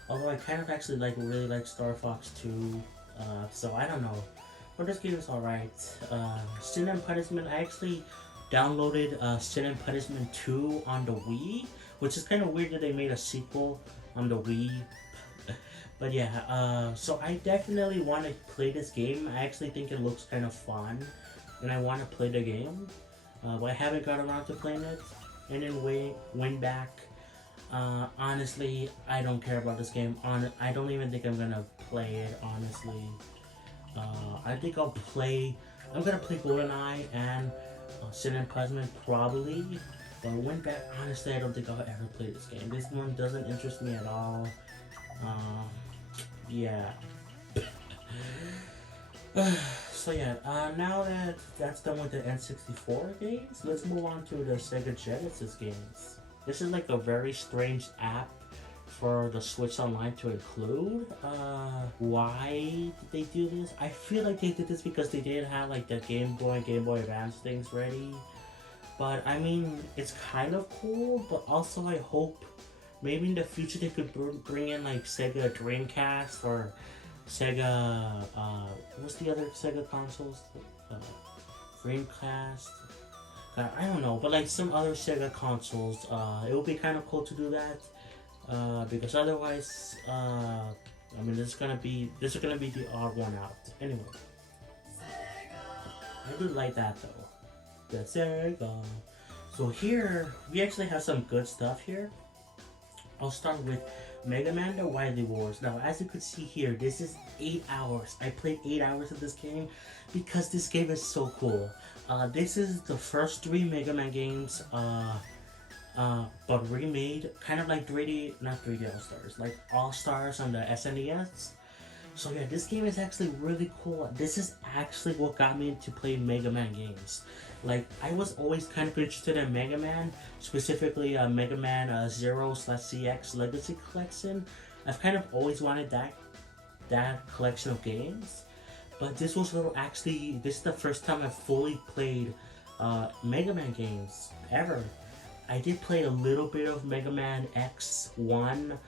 Although I kind of actually really like Star Fox 2. So I don't know. But this game is alright. Sin and Punishment, I actually downloaded Sin and Punishment 2 on the Wii, which is kind of weird that they made a sequel on the Wii. But yeah, so I definitely want to play this game. I actually think it looks kind of fun, and I want to play the game. But I haven't got around to playing it. And then went back. Honestly, I don't care about this game. I don't even think I'm gonna play it. Honestly, I think I'm gonna play GoldenEye and Sin and Plasma probably. But went back. Honestly, I don't think I'll ever play this game. This one doesn't interest me at all. Yeah. So yeah, now that that's done with the N64 games, let's move on to the Sega Genesis games. This is like a very strange app for the Switch Online to include. Why did they do this? I feel like they did this because they didn't have like the Game Boy and Game Boy Advance things ready. But I mean, it's kind of cool, but also I hope maybe in the future they could bring in like Sega Dreamcast or Sega, what's the other Sega consoles? Dreamcast? I don't know, but like some other Sega consoles, it would be kind of cool to do that, because otherwise, I mean, this is gonna be the odd one out. Anyway, I do like that though, the Sega. So here, we actually have some good stuff here. I'll start with Mega Man The Wily Wars. Now, as you could see here, this is 8 hours. I played 8 hours of this game because this game is so cool. This is the first 3 Mega Man games, but remade, kind of like not 3D All-Stars, like All-Stars on the SNES. So yeah, this game is actually really cool. This is actually what got me into playing Mega Man games. Like, I was always kind of interested in Mega Man, specifically Mega Man 0/CX Legacy Collection. I've kind of always wanted that collection of games, but this was this is the first time I've fully played Mega Man games ever. I did play a little bit of Mega Man X1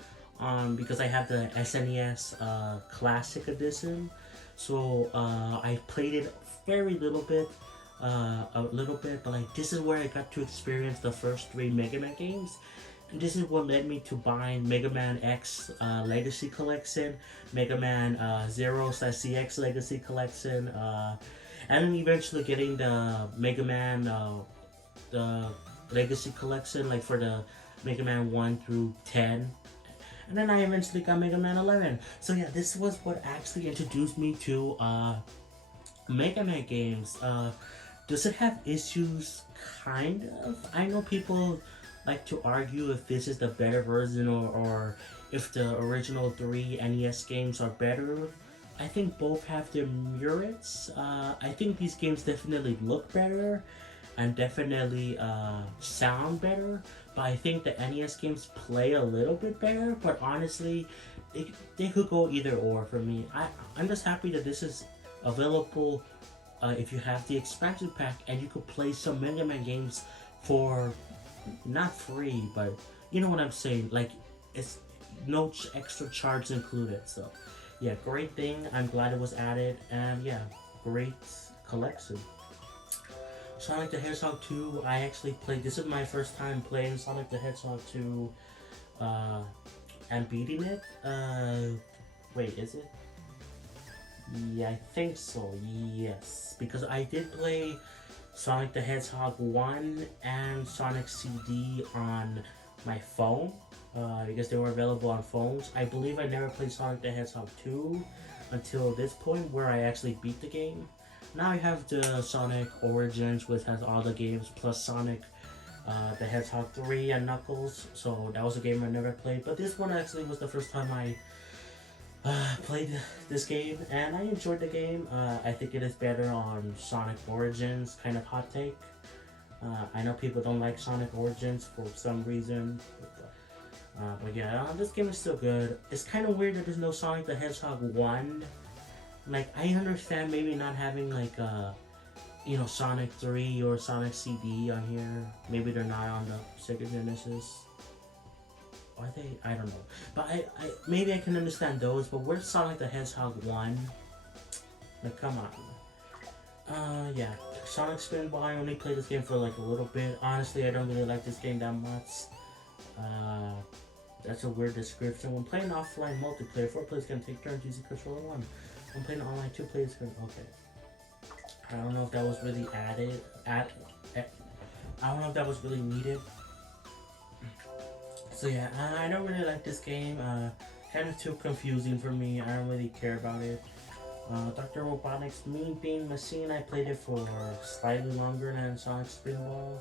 because I have the SNES Classic Edition, so I played it very little bit. But like this is where I got to experience the first 3 Mega Man games, and this is what led me to buying Mega Man X Legacy Collection, Mega Man 0/CX Legacy Collection, and then eventually getting the Mega Man the Legacy Collection, like for the Mega Man 1 through 10. And then I eventually got Mega Man 11. So yeah, this was what actually introduced me to Mega Man games. Does it have issues? Kind of. I know people like to argue if this is the better version or if the original 3 NES games are better. I think both have their merits. I think these games definitely look better and definitely sound better, but I think the NES games play a little bit better. But honestly, they could go either or for me. I'm just happy that this is available if you have the expansion pack, and you could play some Mega Man games for not free, but you know what I'm saying. Like, it's no extra charge included. So yeah, great thing. I'm glad it was added, and yeah, great collection. Sonic the Hedgehog 2, I actually played. This is my first time playing Sonic the Hedgehog 2 and beating it. Wait, is it? Yeah, I think so, yes. Because I did play Sonic the Hedgehog 1 and Sonic CD on my phone, because they were available on phones. I believe I never played Sonic the Hedgehog 2 until this point where I actually beat the game. Now I have the Sonic Origins, which has all the games, plus Sonic the Hedgehog 3 and Knuckles. So that was a game I never played. But this one actually was the first time I played this game, and I enjoyed the game. I think it is better on Sonic Origins, kind of hot take. I know people don't like Sonic Origins for some reason, but yeah, this game is still good. It's kind of weird that there's no Sonic the Hedgehog 1. Like, I understand maybe not having like Sonic 3 or Sonic CD on here. Maybe they're not on the Sega Genesis. Are they? I don't know. But I maybe I can understand those, but where's Sonic the Hedgehog 1? Like, come on. Yeah. Sonic Spinball, I only played this game for like a little bit. Honestly, I don't really like this game that much. That's a weird description. When playing offline multiplayer, 4 players can take turns using controller 1. When playing online, 2 players can. Okay. I don't know if that was really I don't know if that was really needed. So yeah, I don't really like this game. Kind of too confusing for me. I don't really care about it. Dr. Robotnik's Mean Bean Machine, I played it for slightly longer than Sonic Spinball.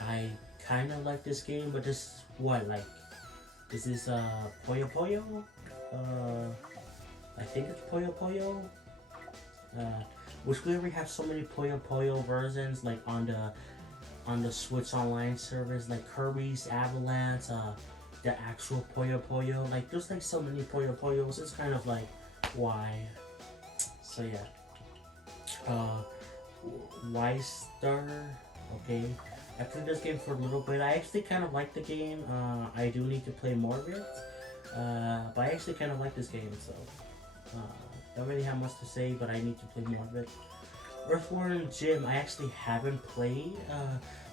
I kind of like this game, but this what like is this Puyo Puyo? I think it's Puyo Puyo. Which we already have so many Puyo Puyo versions like on the Switch Online service, like Kirby's Avalanche, the actual Puyo Puyo. Like there's like so many Puyo Puyos. It's kind of like why. So yeah. Weister. Okay. I played this game for a little bit. I actually kind of like the game. I do need to play more of it. But I actually kind of like this game, so don't really have much to say, but I need to play more of it. Earthworm Jim, I actually haven't played.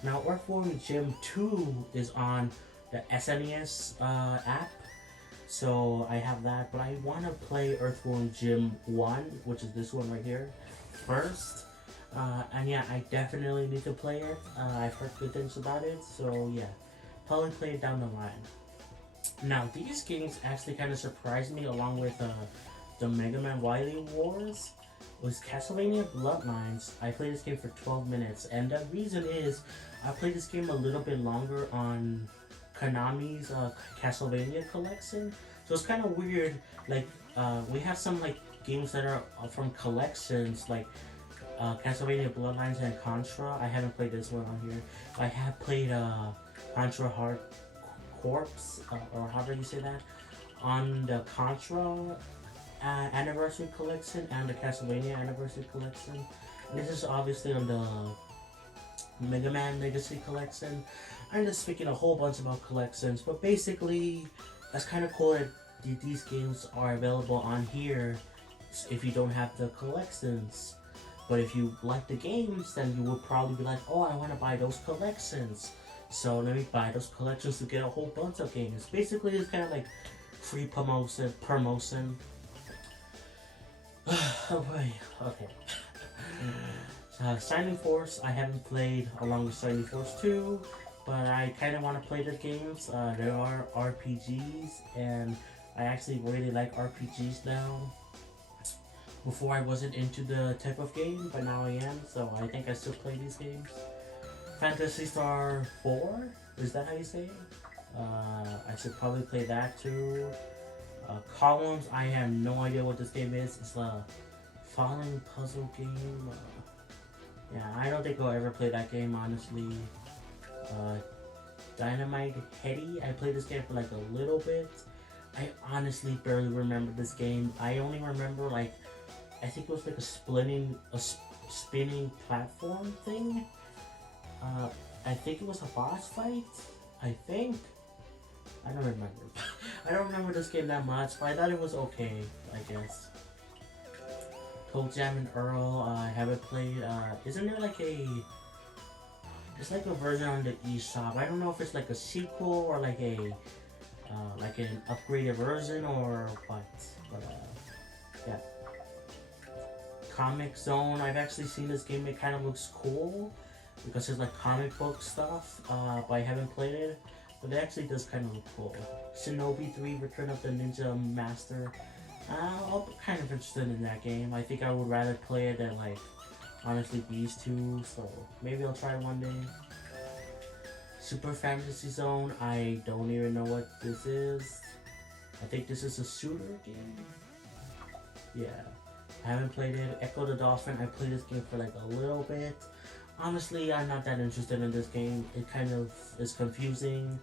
Now, Earthworm Jim 2 is on the SNES app, so I have that. But I want to play Earthworm Jim 1, which is this one right here, first. And yeah, I definitely need to play it. I've heard good things about it, so yeah, probably play it down the line. Now, these games actually kind of surprised me, along with the Mega Man Wily Wars. Was Castlevania Bloodlines. I played this game for 12 minutes, and the reason is I played this game a little bit longer on Konami's Castlevania collection. So it's kind of weird. Like we have some like games that are from collections, like Castlevania Bloodlines and Contra. I haven't played this one on here. I have played Contra Hard Corpse, or how do you say that, on the Contra Anniversary Collection and the Castlevania Anniversary Collection. And this is obviously on the Mega Man Legacy Collection. I'm just speaking a whole bunch about collections, but basically, that's kind of cool that these games are available on here if you don't have the collections. But if you like the games, then you would probably be like, oh, I want to buy those collections. So let me buy those collections to get a whole bunch of games. Basically, it's kind of like free promotion. Oh boy, okay. Shining Force, I haven't played along with Shining Force 2, but I kind of want to play the games. There are RPGs, and I actually really like RPGs now. Before I wasn't into the type of game, but now I am, so I think I still play these games. Phantasy Star 4, is that how you say it? I should probably play that too. Columns, I have no idea what this game is. It's a falling puzzle game. Yeah, I don't think I'll ever play that game, honestly. Dynamite Heady, I played this game for like a little bit. I honestly barely remember this game. I only remember like, I think it was like a spinning platform thing. I think it was a boss fight. I think. I don't remember. I don't remember this game that much, but I thought it was okay, I guess. Toe Jam and Earl, I haven't played. Isn't there like it's like a version on the eShop. I don't know if it's like a sequel or like an upgraded version or what. But yeah. Comic Zone, I've actually seen this game. It kind of looks cool because it's like comic book stuff, but I haven't played it. But it actually does kind of look cool. Shinobi 3, Return of the Ninja Master. I'm kind of interested in that game. I think I would rather play it than like, honestly, these two. So maybe I'll try it one day. Super Fantasy Zone, I don't even know what this is. I think this is a shooter game. Yeah. I haven't played it. Echo the Dolphin, I played this game for like a little bit. Honestly, I'm not that interested in this game. It kind of is confusing,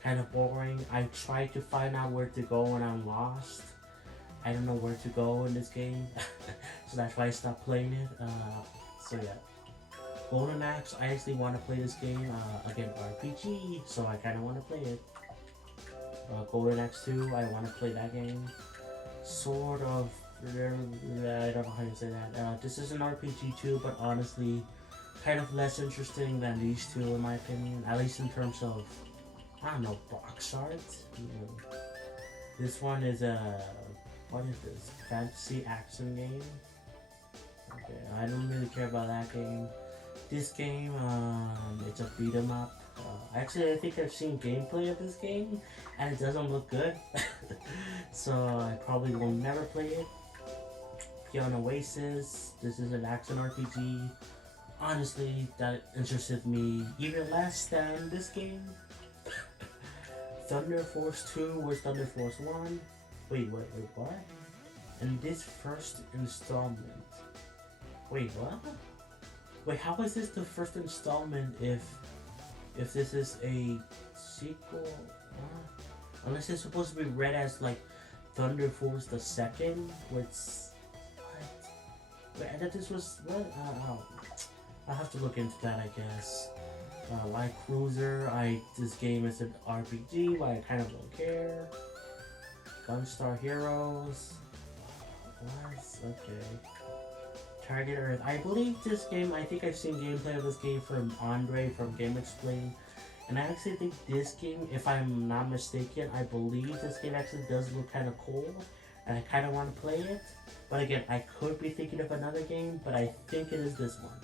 kind of boring. I tried to find out where to go and I'm lost. I don't know where to go in this game. So that's why I stopped playing it. So yeah. Golden Axe, I actually want to play this game. Again, RPG, so I kind of want to play it. Golden Axe 2, I want to play that game. Sword of... I don't know how to say that. This is an RPG too, but honestly, kind of less interesting than these two in my opinion, at least in terms of, I don't know, box art. This one is a, what is this? Fantasy action game? Okay, I don't really care about that game. This game, it's a beat 'em up. Actually, I think I've seen gameplay of this game, and it doesn't look good. So I probably will never play it. Beyond Oasis, this is an action RPG. Honestly, that interested me even less than this game. Thunder Force 2 was Thunder Force 1. Wait, what? And this first installment. Wait, what? Wait, how is this the first installment if this is a sequel? What? Unless it's supposed to be read as like Thunder Force the second, which what? Wait, I thought this was what? I'll have to look into that, I guess. Light Cruiser, this game is an RPG, but I kind of don't care. Gunstar Heroes. What? Okay. Target Earth. I believe this game, I think I've seen gameplay of this game from Andre from Game Explain. And I actually think this game, if I'm not mistaken, I believe this game actually does look kind of cool. And I kind of want to play it. But again, I could be thinking of another game, but I think it is this one.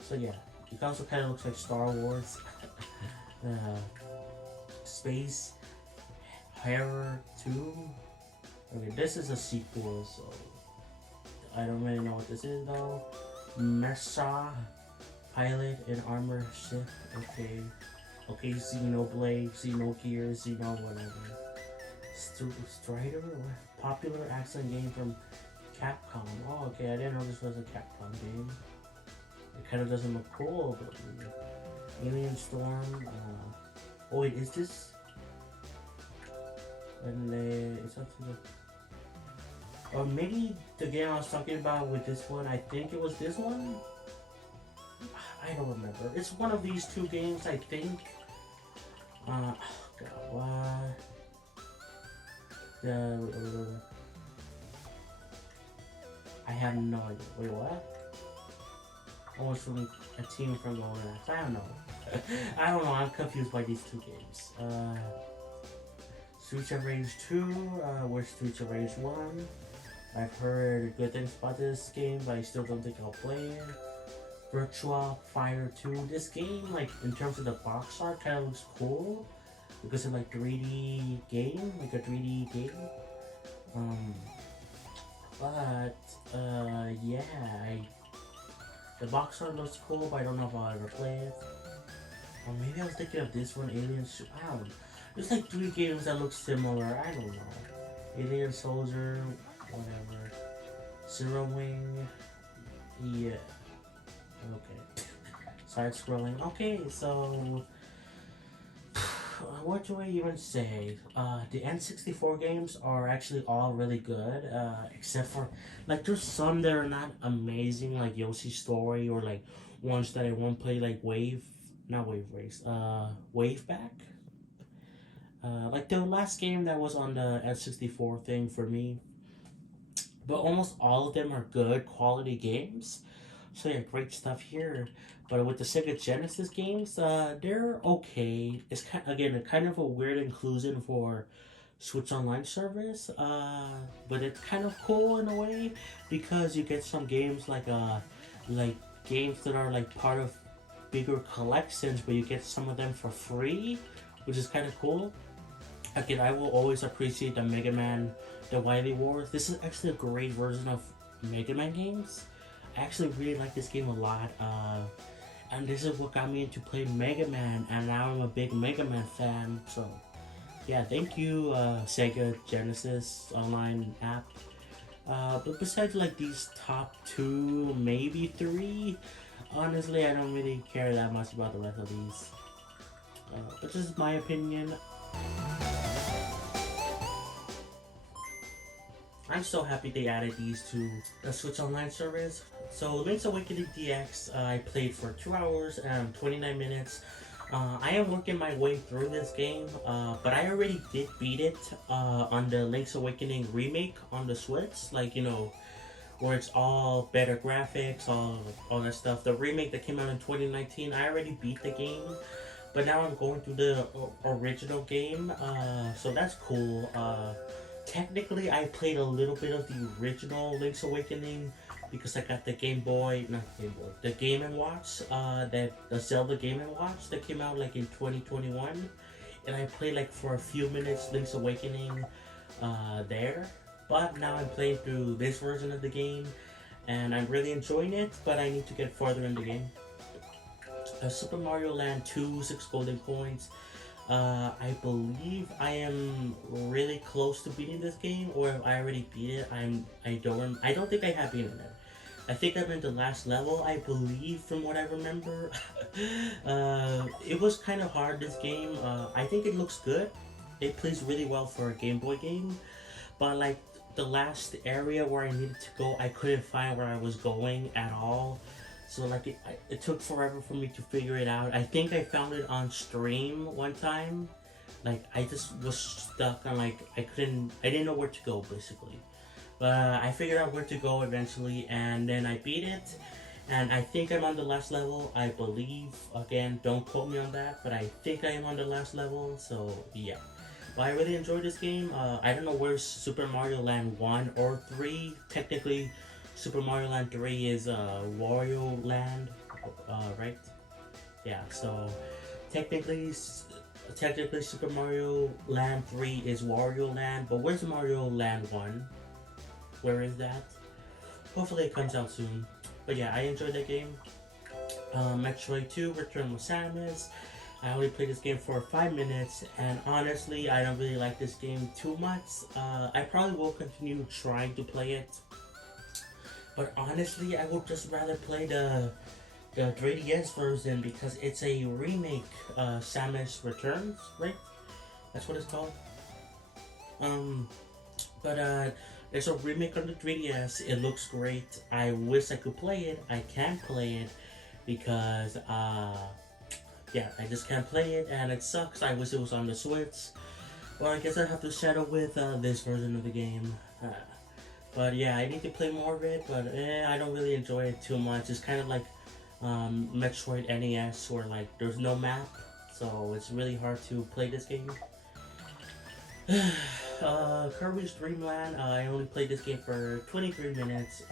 So yeah, it also kind of looks like Star Wars. Space Harrier 2. Okay, this is a sequel, so I don't really know what this is though. Mesa Pilot and Armor Ship. Okay. Okay, Xenoblade, Xenogear, Xeno whatever. Strider? Popular action game from Capcom. Oh, okay, I didn't know this was a Capcom game. It kind of doesn't look cool, but Alien Storm. Oh wait, is this? And it's up to the. Or maybe the game I was talking about with this one. I think it was this one. I don't remember. It's one of these two games, I think. God, what? I have no idea. Wait, what? Almost from a team from Golden Axe. I don't know. I don't know. I'm confused by these two games. Streets of Rage 2. Where's Streets of Rage 1? I've heard good things about this game, but I still don't think I'll play it. Virtua Fighter 2. This game, like in terms of the box art, kind of looks cool because it's like 3D game, like a 3D game. Yeah, the box art looks cool, but I don't know if I'll ever play it. Or maybe I was thinking of this one, Alien. I don't know. There's like 3 games that look similar. I don't know. Alien Soldier, whatever. Zero Wing. Yeah. Okay. Side scrolling. Okay, so what do I even say? The N64 games are actually all really good, except for like there's some that are not amazing, like Yoshi's Story, or like ones that I won't play, like Wave Back. Like the last game that was on the N64 thing for me. But almost all of them are good quality games. So yeah, great stuff here. But with the Sega Genesis games, they're okay. It's kind of a weird inclusion for Switch Online service. But it's kind of cool in a way because you get some games like games that are like part of bigger collections, but you get some of them for free, which is kind of cool. Again, I will always appreciate the Mega Man, the Wily Wars. This is actually a great version of Mega Man games. I actually really like this game a lot. And this is what got me into playing Mega Man, and now I'm a big Mega Man fan. So, yeah, thank you, Sega Genesis Online app. But besides like these top 2, maybe 3, honestly, I don't really care that much about the rest of these. But this is my opinion. I'm so happy they added these to the Switch Online service. So Link's Awakening DX, I played for 2 hours and 29 minutes. I am working my way through this game, but I already did beat it on the Link's Awakening remake on the Switch. Like, you know, where it's all better graphics, all that stuff. The remake that came out in 2019, I already beat the game, but now I'm going through the original game, so that's cool. Technically, I played a little bit of the original Link's Awakening because I got the Game Boy, not Game Boy, the Game and Watch, the Zelda Game and Watch that came out like in 2021, and I played like for a few minutes Link's Awakening, there. But now I'm playing through this version of the game, and I'm really enjoying it. But I need to get farther in the game. Super Mario Land 2, 6 golden coins. I believe I am really close to beating this game, or if I already beat it, I don't think I have beaten it. I think I'm in the last level, I believe, from what I remember. It was kind of hard, this game. I think it looks good. It plays really well for a Game Boy game, but like the last area where I needed to go, I couldn't find where I was going at all. So like it took forever for me to figure it out. I think I found it on stream one time. Like I just was stuck on like I didn't know where to go basically. But I figured out where to go eventually, and then I beat it. And I think I'm on the last level, I believe. Again, don't quote me on that, but I think I am on the last level. So yeah. But I really enjoyed this game. I don't know where's Super Mario Land 1 or 3. Technically, Super Mario Land 3 is Wario Land, right? Yeah, so technically Super Mario Land 3 is Wario Land, but where's Mario Land 1? Where is that? Hopefully it comes out soon. But yeah, I enjoyed that game. Metroid 2, Return of Samus. I only played this game for 5 minutes, and honestly, I don't really like this game too much. I probably will continue trying to play it. But honestly, I would just rather play the 3DS version because it's a remake, Samus Returns, right? That's what it's called. But it's a remake on the 3DS. It looks great. I wish I could play it. I can't play it because, yeah, I just can't play it and it sucks. I wish it was on the Switch. Well, I guess I have to settle with this version of the game. But yeah, I need to play more of it, but I don't really enjoy it too much. It's kind of like Metroid NES, where like there's no map, so it's really hard to play this game. Kirby's Dream Land, I only played this game for 23 minutes.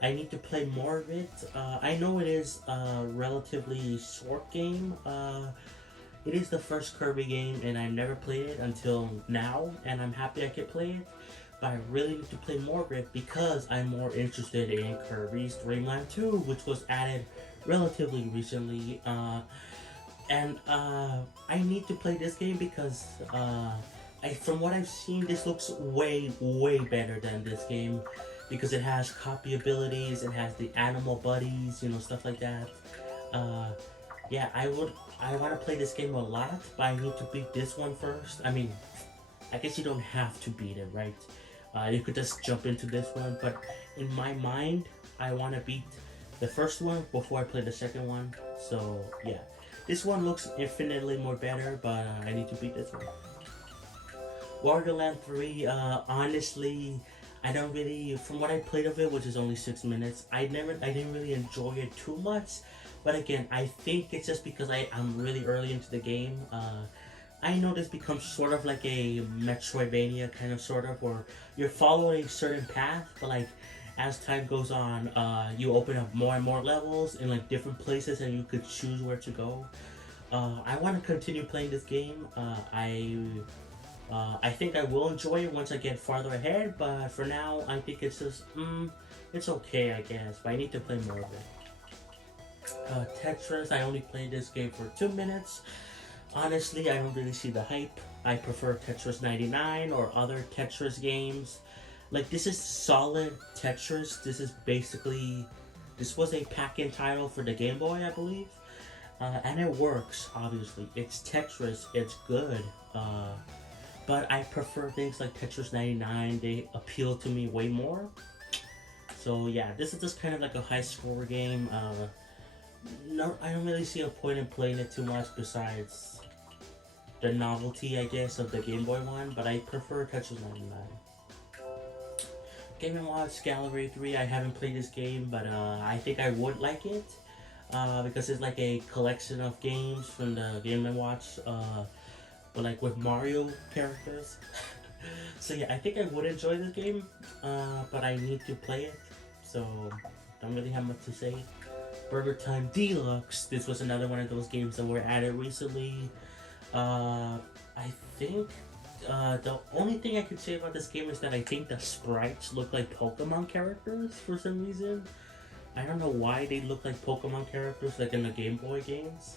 I need to play more of it. I know it is a relatively short game. It is the first Kirby game, and I've never played it until now, and I'm happy I could play it. But I really need to play more of it because I'm more interested in Kirby's Dream Land 2, which was added relatively recently. And I need to play this game because from what I've seen, this looks way, way better than this game because it has copy abilities, it has the animal buddies, you know, stuff like that. Yeah, I want to play this game a lot, but I need to beat this one first. I mean, I guess you don't have to beat it, right? You could just jump into this one, but in my mind, I want to beat the first one before I play the second one. So yeah, this one looks infinitely more better, but I need to beat this one. Wario Land 3, honestly, I don't really, from what I played of it, which is only 6 minutes, I didn't really enjoy it too much. But again, I think it's just because I'm really early into the game. I know this becomes sort of like a Metroidvania kind of sort of, where you're following a certain path, but like as time goes on, you open up more and more levels in like different places, and you could choose where to go. I want to continue playing this game. I think I will enjoy it once I get farther ahead, but for now, I think it's just, it's okay, I guess, but I need to play more of it. Tetris, I only played this game for 2 minutes. Honestly, I don't really see the hype. I prefer Tetris 99 or other Tetris games. Like, this is solid Tetris. This was a pack-in title for the Game Boy, I believe. And it works, obviously. It's Tetris, it's good. But I prefer things like Tetris 99. They appeal to me way more. So yeah, this is just kind of like a high score game. No, I don't really see a point in playing it too much besides the novelty, I guess, of the Game Boy one, but I prefer Tetris 99. Game & Watch Gallery 3, I haven't played this game, but I think I would like it. Because it's like a collection of games from the Game & Watch, but like with Mario characters. So yeah, I think I would enjoy this game, but I need to play it, so don't really have much to say. Burger Time Deluxe. This was another one of those games that were added recently. I think the only thing I could say about this game is that I think the sprites look like Pokemon characters for some reason. I don't know why they look like Pokemon characters like in the Game Boy games.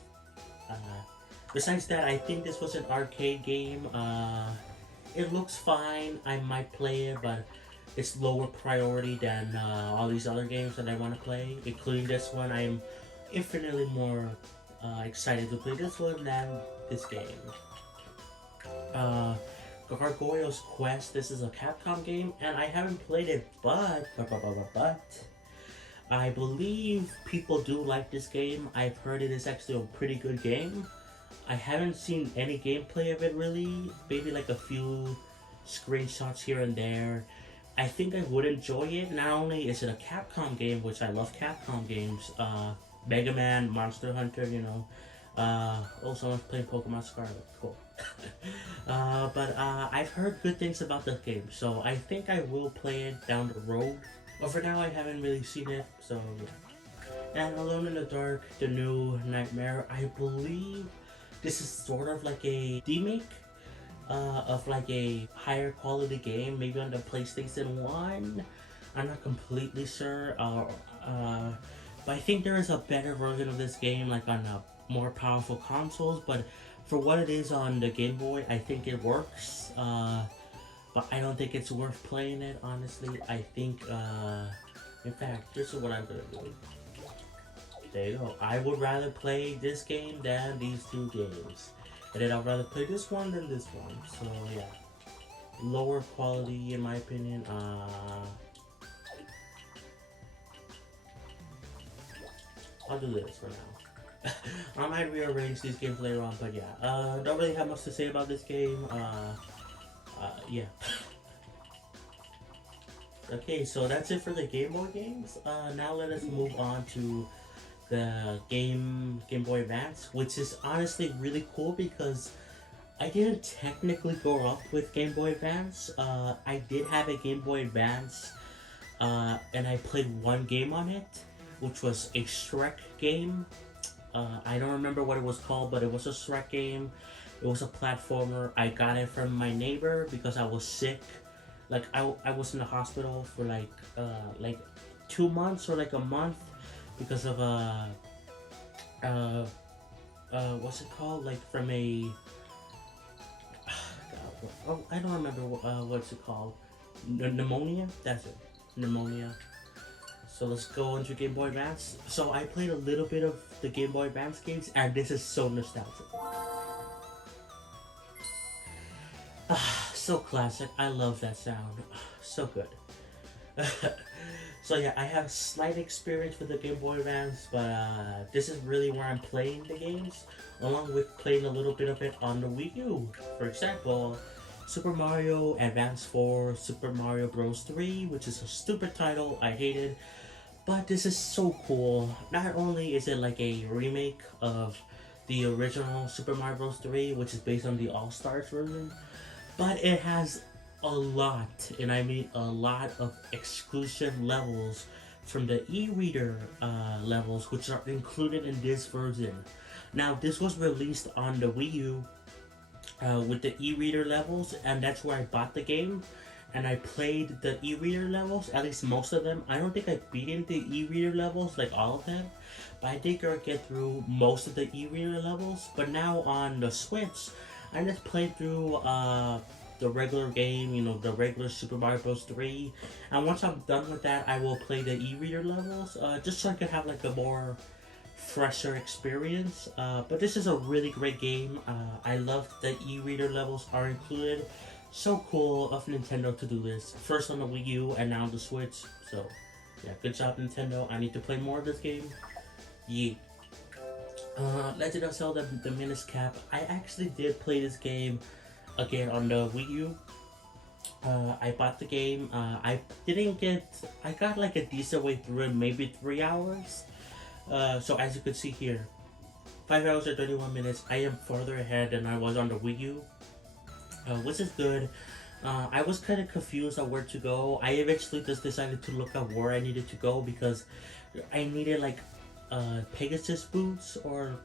Besides that, I think this was an arcade game. It looks fine. I might play it, but it's lower priority than all these other games that I want to play, including this one. I am infinitely more excited to play this one than this game. Gargoyle's Quest. This is a Capcom game, and I haven't played it, but I believe people do like this game. I've heard it is actually a pretty good game. I haven't seen any gameplay of it really, maybe like a few screenshots here and there. I think I would enjoy it. Not only is it a Capcom game, which I love Capcom games, Mega Man, Monster Hunter, you know. Oh, someone's playing Pokemon Scarlet, cool. But I've heard good things about this game, so I think I will play it down the road. But for now, I haven't really seen it, so yeah. And Alone in the Dark, the new Nightmare, I believe this is sort of like a remake of like a higher quality game, maybe on the PlayStation 1. I'm not completely sure, but I think there is a better version of this game like on more powerful consoles, but for what it is on the Game Boy, I think it works, but I don't think it's worth playing it, honestly. I think, in fact, this is what I'm gonna do. There you go. I would rather play this game than these two games. And then I'd rather play this one than this one. So yeah. Lower quality in my opinion. I'll do this for now. I might rearrange these games later on, but yeah. Don't really have much to say about this game. Yeah. Okay, so that's it for the Game Boy games. Now let us move on to the Game Boy Advance, which is honestly really cool because I didn't technically grow up with Game Boy Advance. I did have a Game Boy Advance, and I played one game on it, which was a Shrek game. I don't remember what it was called, but it was a Shrek game. It was a platformer. I got it from my neighbor because I was sick. Like I was in the hospital for like 2 months or like a month because of what's it called? Like from a I don't remember what's it called. Pneumonia? That's it. Pneumonia. So let's go into Game Boy Advance. So I played a little bit of the Game Boy Advance games, and this is so nostalgic. So classic. I love that sound. So good. So yeah, I have slight experience with the Game Boy Advance, but this is really where I'm playing the games, along with playing a little bit of it on the Wii U. For example, Super Mario Advance 4, Super Mario Bros. 3, which is a stupid title, I hated, but this is so cool. Not only is it like a remake of the original Super Mario Bros. 3, which is based on the All-Stars version, but it has a lot, and I mean a lot of exclusive levels from the e-reader levels, which are included in this version. Now, this was released on the Wii U with the e-reader levels, and that's where I bought the game, and I played the e-reader levels, at least most of them. I don't think I beat the e-reader levels, like all of them, but I think I'll get through most of the e-reader levels. But now on the Switch, I just played through the regular game, you know, the regular Super Mario Bros. 3. And once I'm done with that, I will play the e-reader levels, just so I can have like a more fresher experience. But this is a really great game. I love the e-reader levels are included. So cool of Nintendo to do this. First on the Wii U and now the Switch. So yeah, good job Nintendo. I need to play more of this game. Yeah. Legend of Zelda The Minish Cap. I actually did play this game again on the Wii U. I bought the game. I didn't get. I got like a decent way through it, maybe 3 hours. So as you can see here, 5 hours and 31 minutes. I am further ahead than I was on the Wii U, which is good. I was kind of confused on where to go. I eventually just decided to look up where I needed to go because I needed like Pegasus boots, or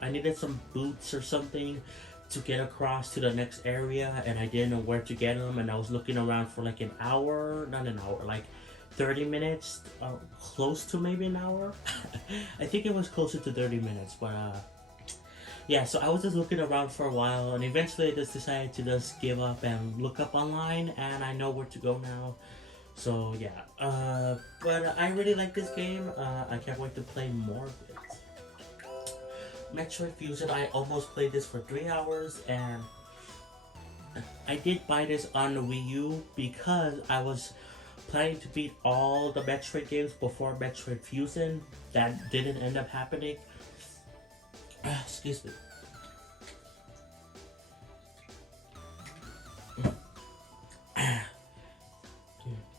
I needed some boots or something to get across to the next area, and I didn't know where to get them. And I was looking around for like an hour, not an hour, like 30 minutes, close to maybe an hour. I think it was closer to 30 minutes, but yeah, so I was just looking around for a while, and eventually I just decided to just give up and look up online, and I know where to go now. So yeah, but I really like this game. I can't wait to play more of it. Metroid Fusion, I almost played this for 3 hours, and I did buy this on the Wii U because I was planning to beat all the Metroid games before Metroid Fusion. That didn't end up happening. Excuse me.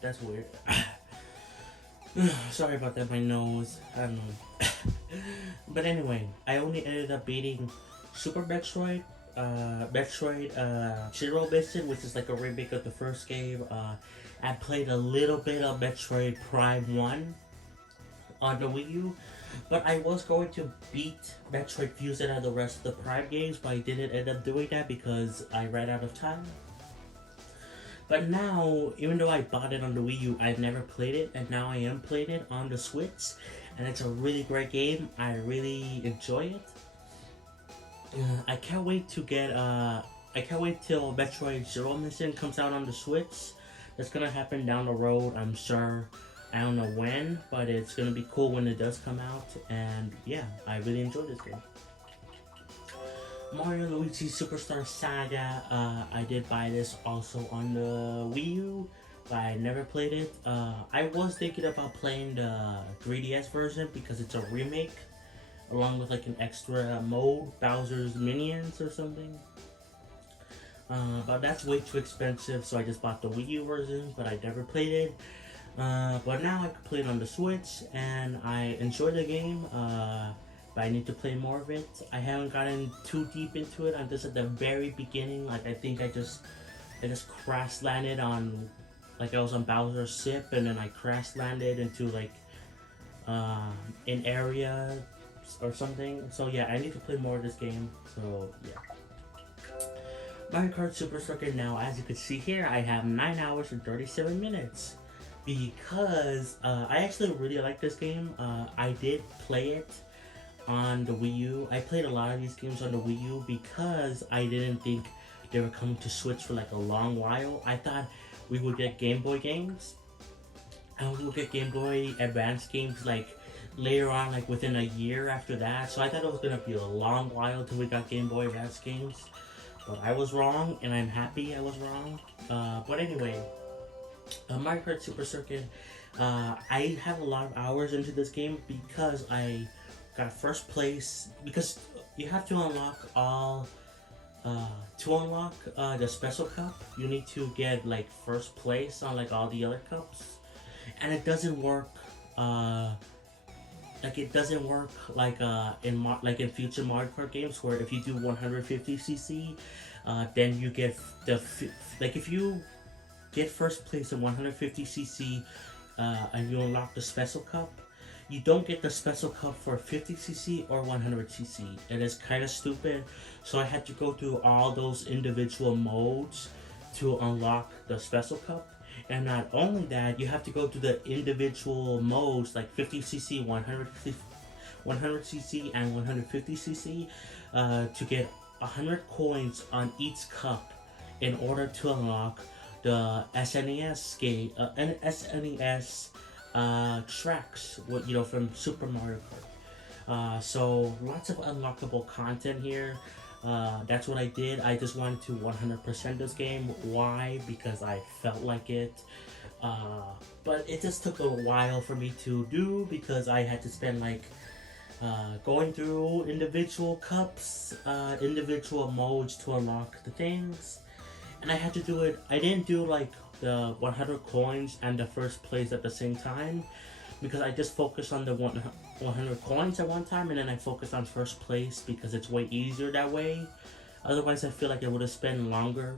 That's weird. Sorry about that, my nose. I don't know. But anyway, I only ended up beating Super Metroid, Metroid Zero Mission, which is like a remake of the first game. I played a little bit of Metroid Prime 1 on the Wii U, but I was going to beat Metroid Fusion and the rest of the Prime games, but I didn't end up doing that because I ran out of time. But now, even though I bought it on the Wii U, I've never played it, and now I am playing it on the Switch, and it's a really great game. I really enjoy it. I can't wait to get, I can't wait till Metroid Zero Mission comes out on the Switch. That's gonna happen down the road, I'm sure. I don't know when, but it's gonna be cool when it does come out, and yeah, I really enjoy this game. Mario & Luigi Superstar Saga, I did buy this also on the Wii U, but I never played it. I was thinking about playing the 3DS version because it's a remake, along with like an extra mode, Bowser's Minions or something. But that's way too expensive, so I just bought the Wii U version, but I never played it. But now I can play it on the Switch, and I enjoy the game. But I need to play more of it. I haven't gotten too deep into it. I'm just at the very beginning. Like I think I just crash landed on, like I was on Bowser's ship, and then I crash landed into like an area or something. So yeah, I need to play more of this game. So yeah. Mario Kart Super Circuit now, as you can see here, I have 9 hours and 37 minutes. Because I actually really like this game. I did play it on the Wii U. I played a lot of these games on the Wii U because I didn't think they were coming to Switch for like a long while. I thought we would get Game Boy games, and we would get Game Boy Advance games like later on, like within a year after that. So I thought it was gonna be a long while till we got Game Boy Advance games, but I was wrong, and I'm happy I was wrong. But anyway, Mario Kart Super Circuit, I have a lot of hours into this game because I got first place, because you have to unlock all the special cup. You need to get like first place on like all the other cups, and it doesn't work like in future Mario Kart games, where if you do 150cc, then you get if you get first place in 150cc and you unlock the special cup, you don't get the special cup for 50cc or 100cc. It is kind of stupid. So I had to go through all those individual modes to unlock the special cup. And not only that, you have to go through the individual modes like 50cc, 100cc, and 150cc to get 100 coins on each cup in order to unlock the SNES game, SNES tracks, from Super Mario Kart. So lots of unlockable content here. That's what I did. I just wanted to 100% this game. Why? Because I felt like it. But it just took a while for me to do because I had to spend like going through individual cups, individual modes to unlock the things. and I had to do it. I didn't do like the 100 coins and the first place at the same time, because I just focused on the 100 coins at one time, and then I focused on first place because it's way easier that way. Otherwise, I feel like I would have spent longer.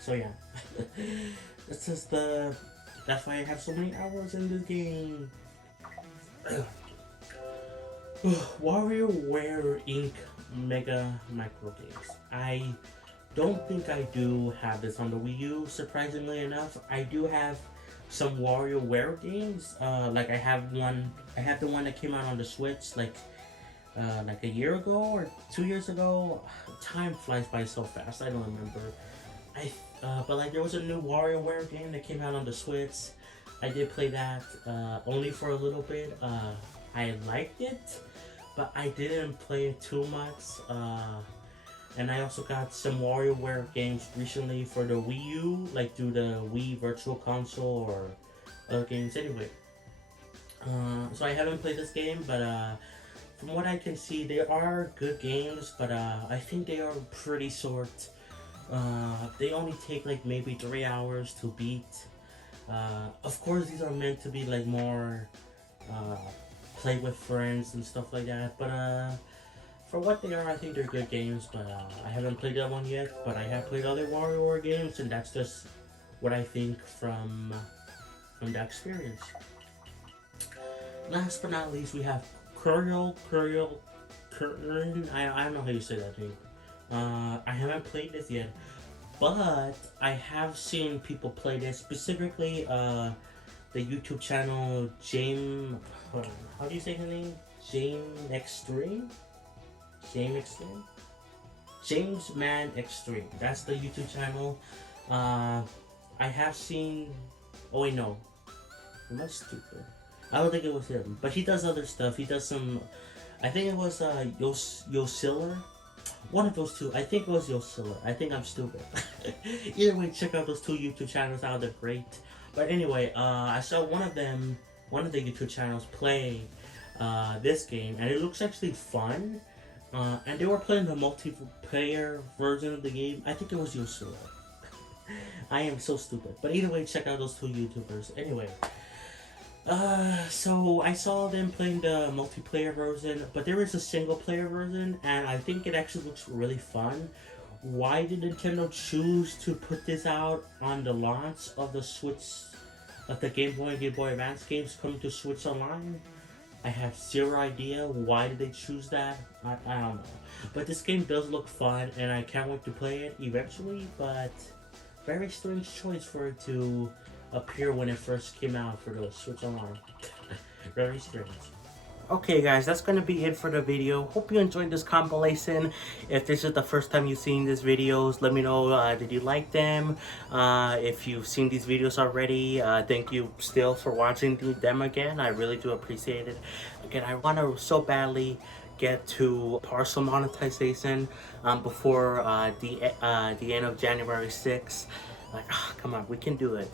So yeah, it's just that's why I have so many hours in this game. WarioWare Inc. Mega Micro Games. I don't think I do have this on the Wii U. Surprisingly enough, I do have some WarioWare games. Like I have one. I have the one that came out on the Switch, like a year ago or 2 years ago. Time flies by so fast. I don't remember. But like there was a new WarioWare game that came out on the Switch. I did play that only for a little bit. I liked it, but I didn't play it too much. And I also got some WarioWare games recently for the Wii U, like through the Wii Virtual Console or other games anyway. So I haven't played this game, but from what I can see, they are good games, but I think they are pretty short. They only take like maybe 3 hours to beat. Of course, these are meant to be like more play with friends and stuff like that, but for what they are, I think they're good games. But I haven't played that one yet, but I have played other WarioWare games, and that's just what I think from that experience. Last but not least, we have Curl. I don't know how you say that name. I haven't played this yet, but I have seen people play this, specifically the YouTube channel how do you say his name? James Man Extreme. That's the YouTube channel. I have seen. Oh wait, no. Am I stupid? I don't think it was him, but he does other stuff. He does some. I think it was Yosilla. One of those two. I think it was Yosilla. I think I'm stupid. Either way, check out those two YouTube channels out. They're great. But anyway, I saw one of the YouTube channels play this game, and it looks actually fun. And they were playing the multiplayer version of the game. I think it was Yosilla. I am so stupid. But either way, check out those two YouTubers. Anyway. So I saw them playing the multiplayer version, but there is a single player version, and I think it actually looks really fun. Why did Nintendo choose to put this out on the launch of the Switch, of the Game Boy and Game Boy Advance games coming to Switch Online? I have zero idea. Why did they choose that? I don't know. But this game does look fun, and I can't wait to play it eventually, but very strange choice for it to appear when it first came out for the Switch Online. Very strange. Okay guys, that's gonna be it for the video. Hope you enjoyed this compilation. If this is the first time you've seen these videos, let me know, did you like them? If you've seen these videos already, thank you still for watching them again. I really do appreciate it. Again, I want to so badly get to partial monetization before the end of January 6th. Like, come on, we can do it.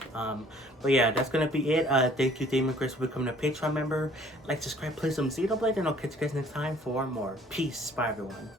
But yeah, that's gonna be it. Thank you, Damon Grace, for becoming a Patreon member. Like, subscribe, play some Xenoblade, and I'll catch you guys next time for more. Peace. Bye, everyone.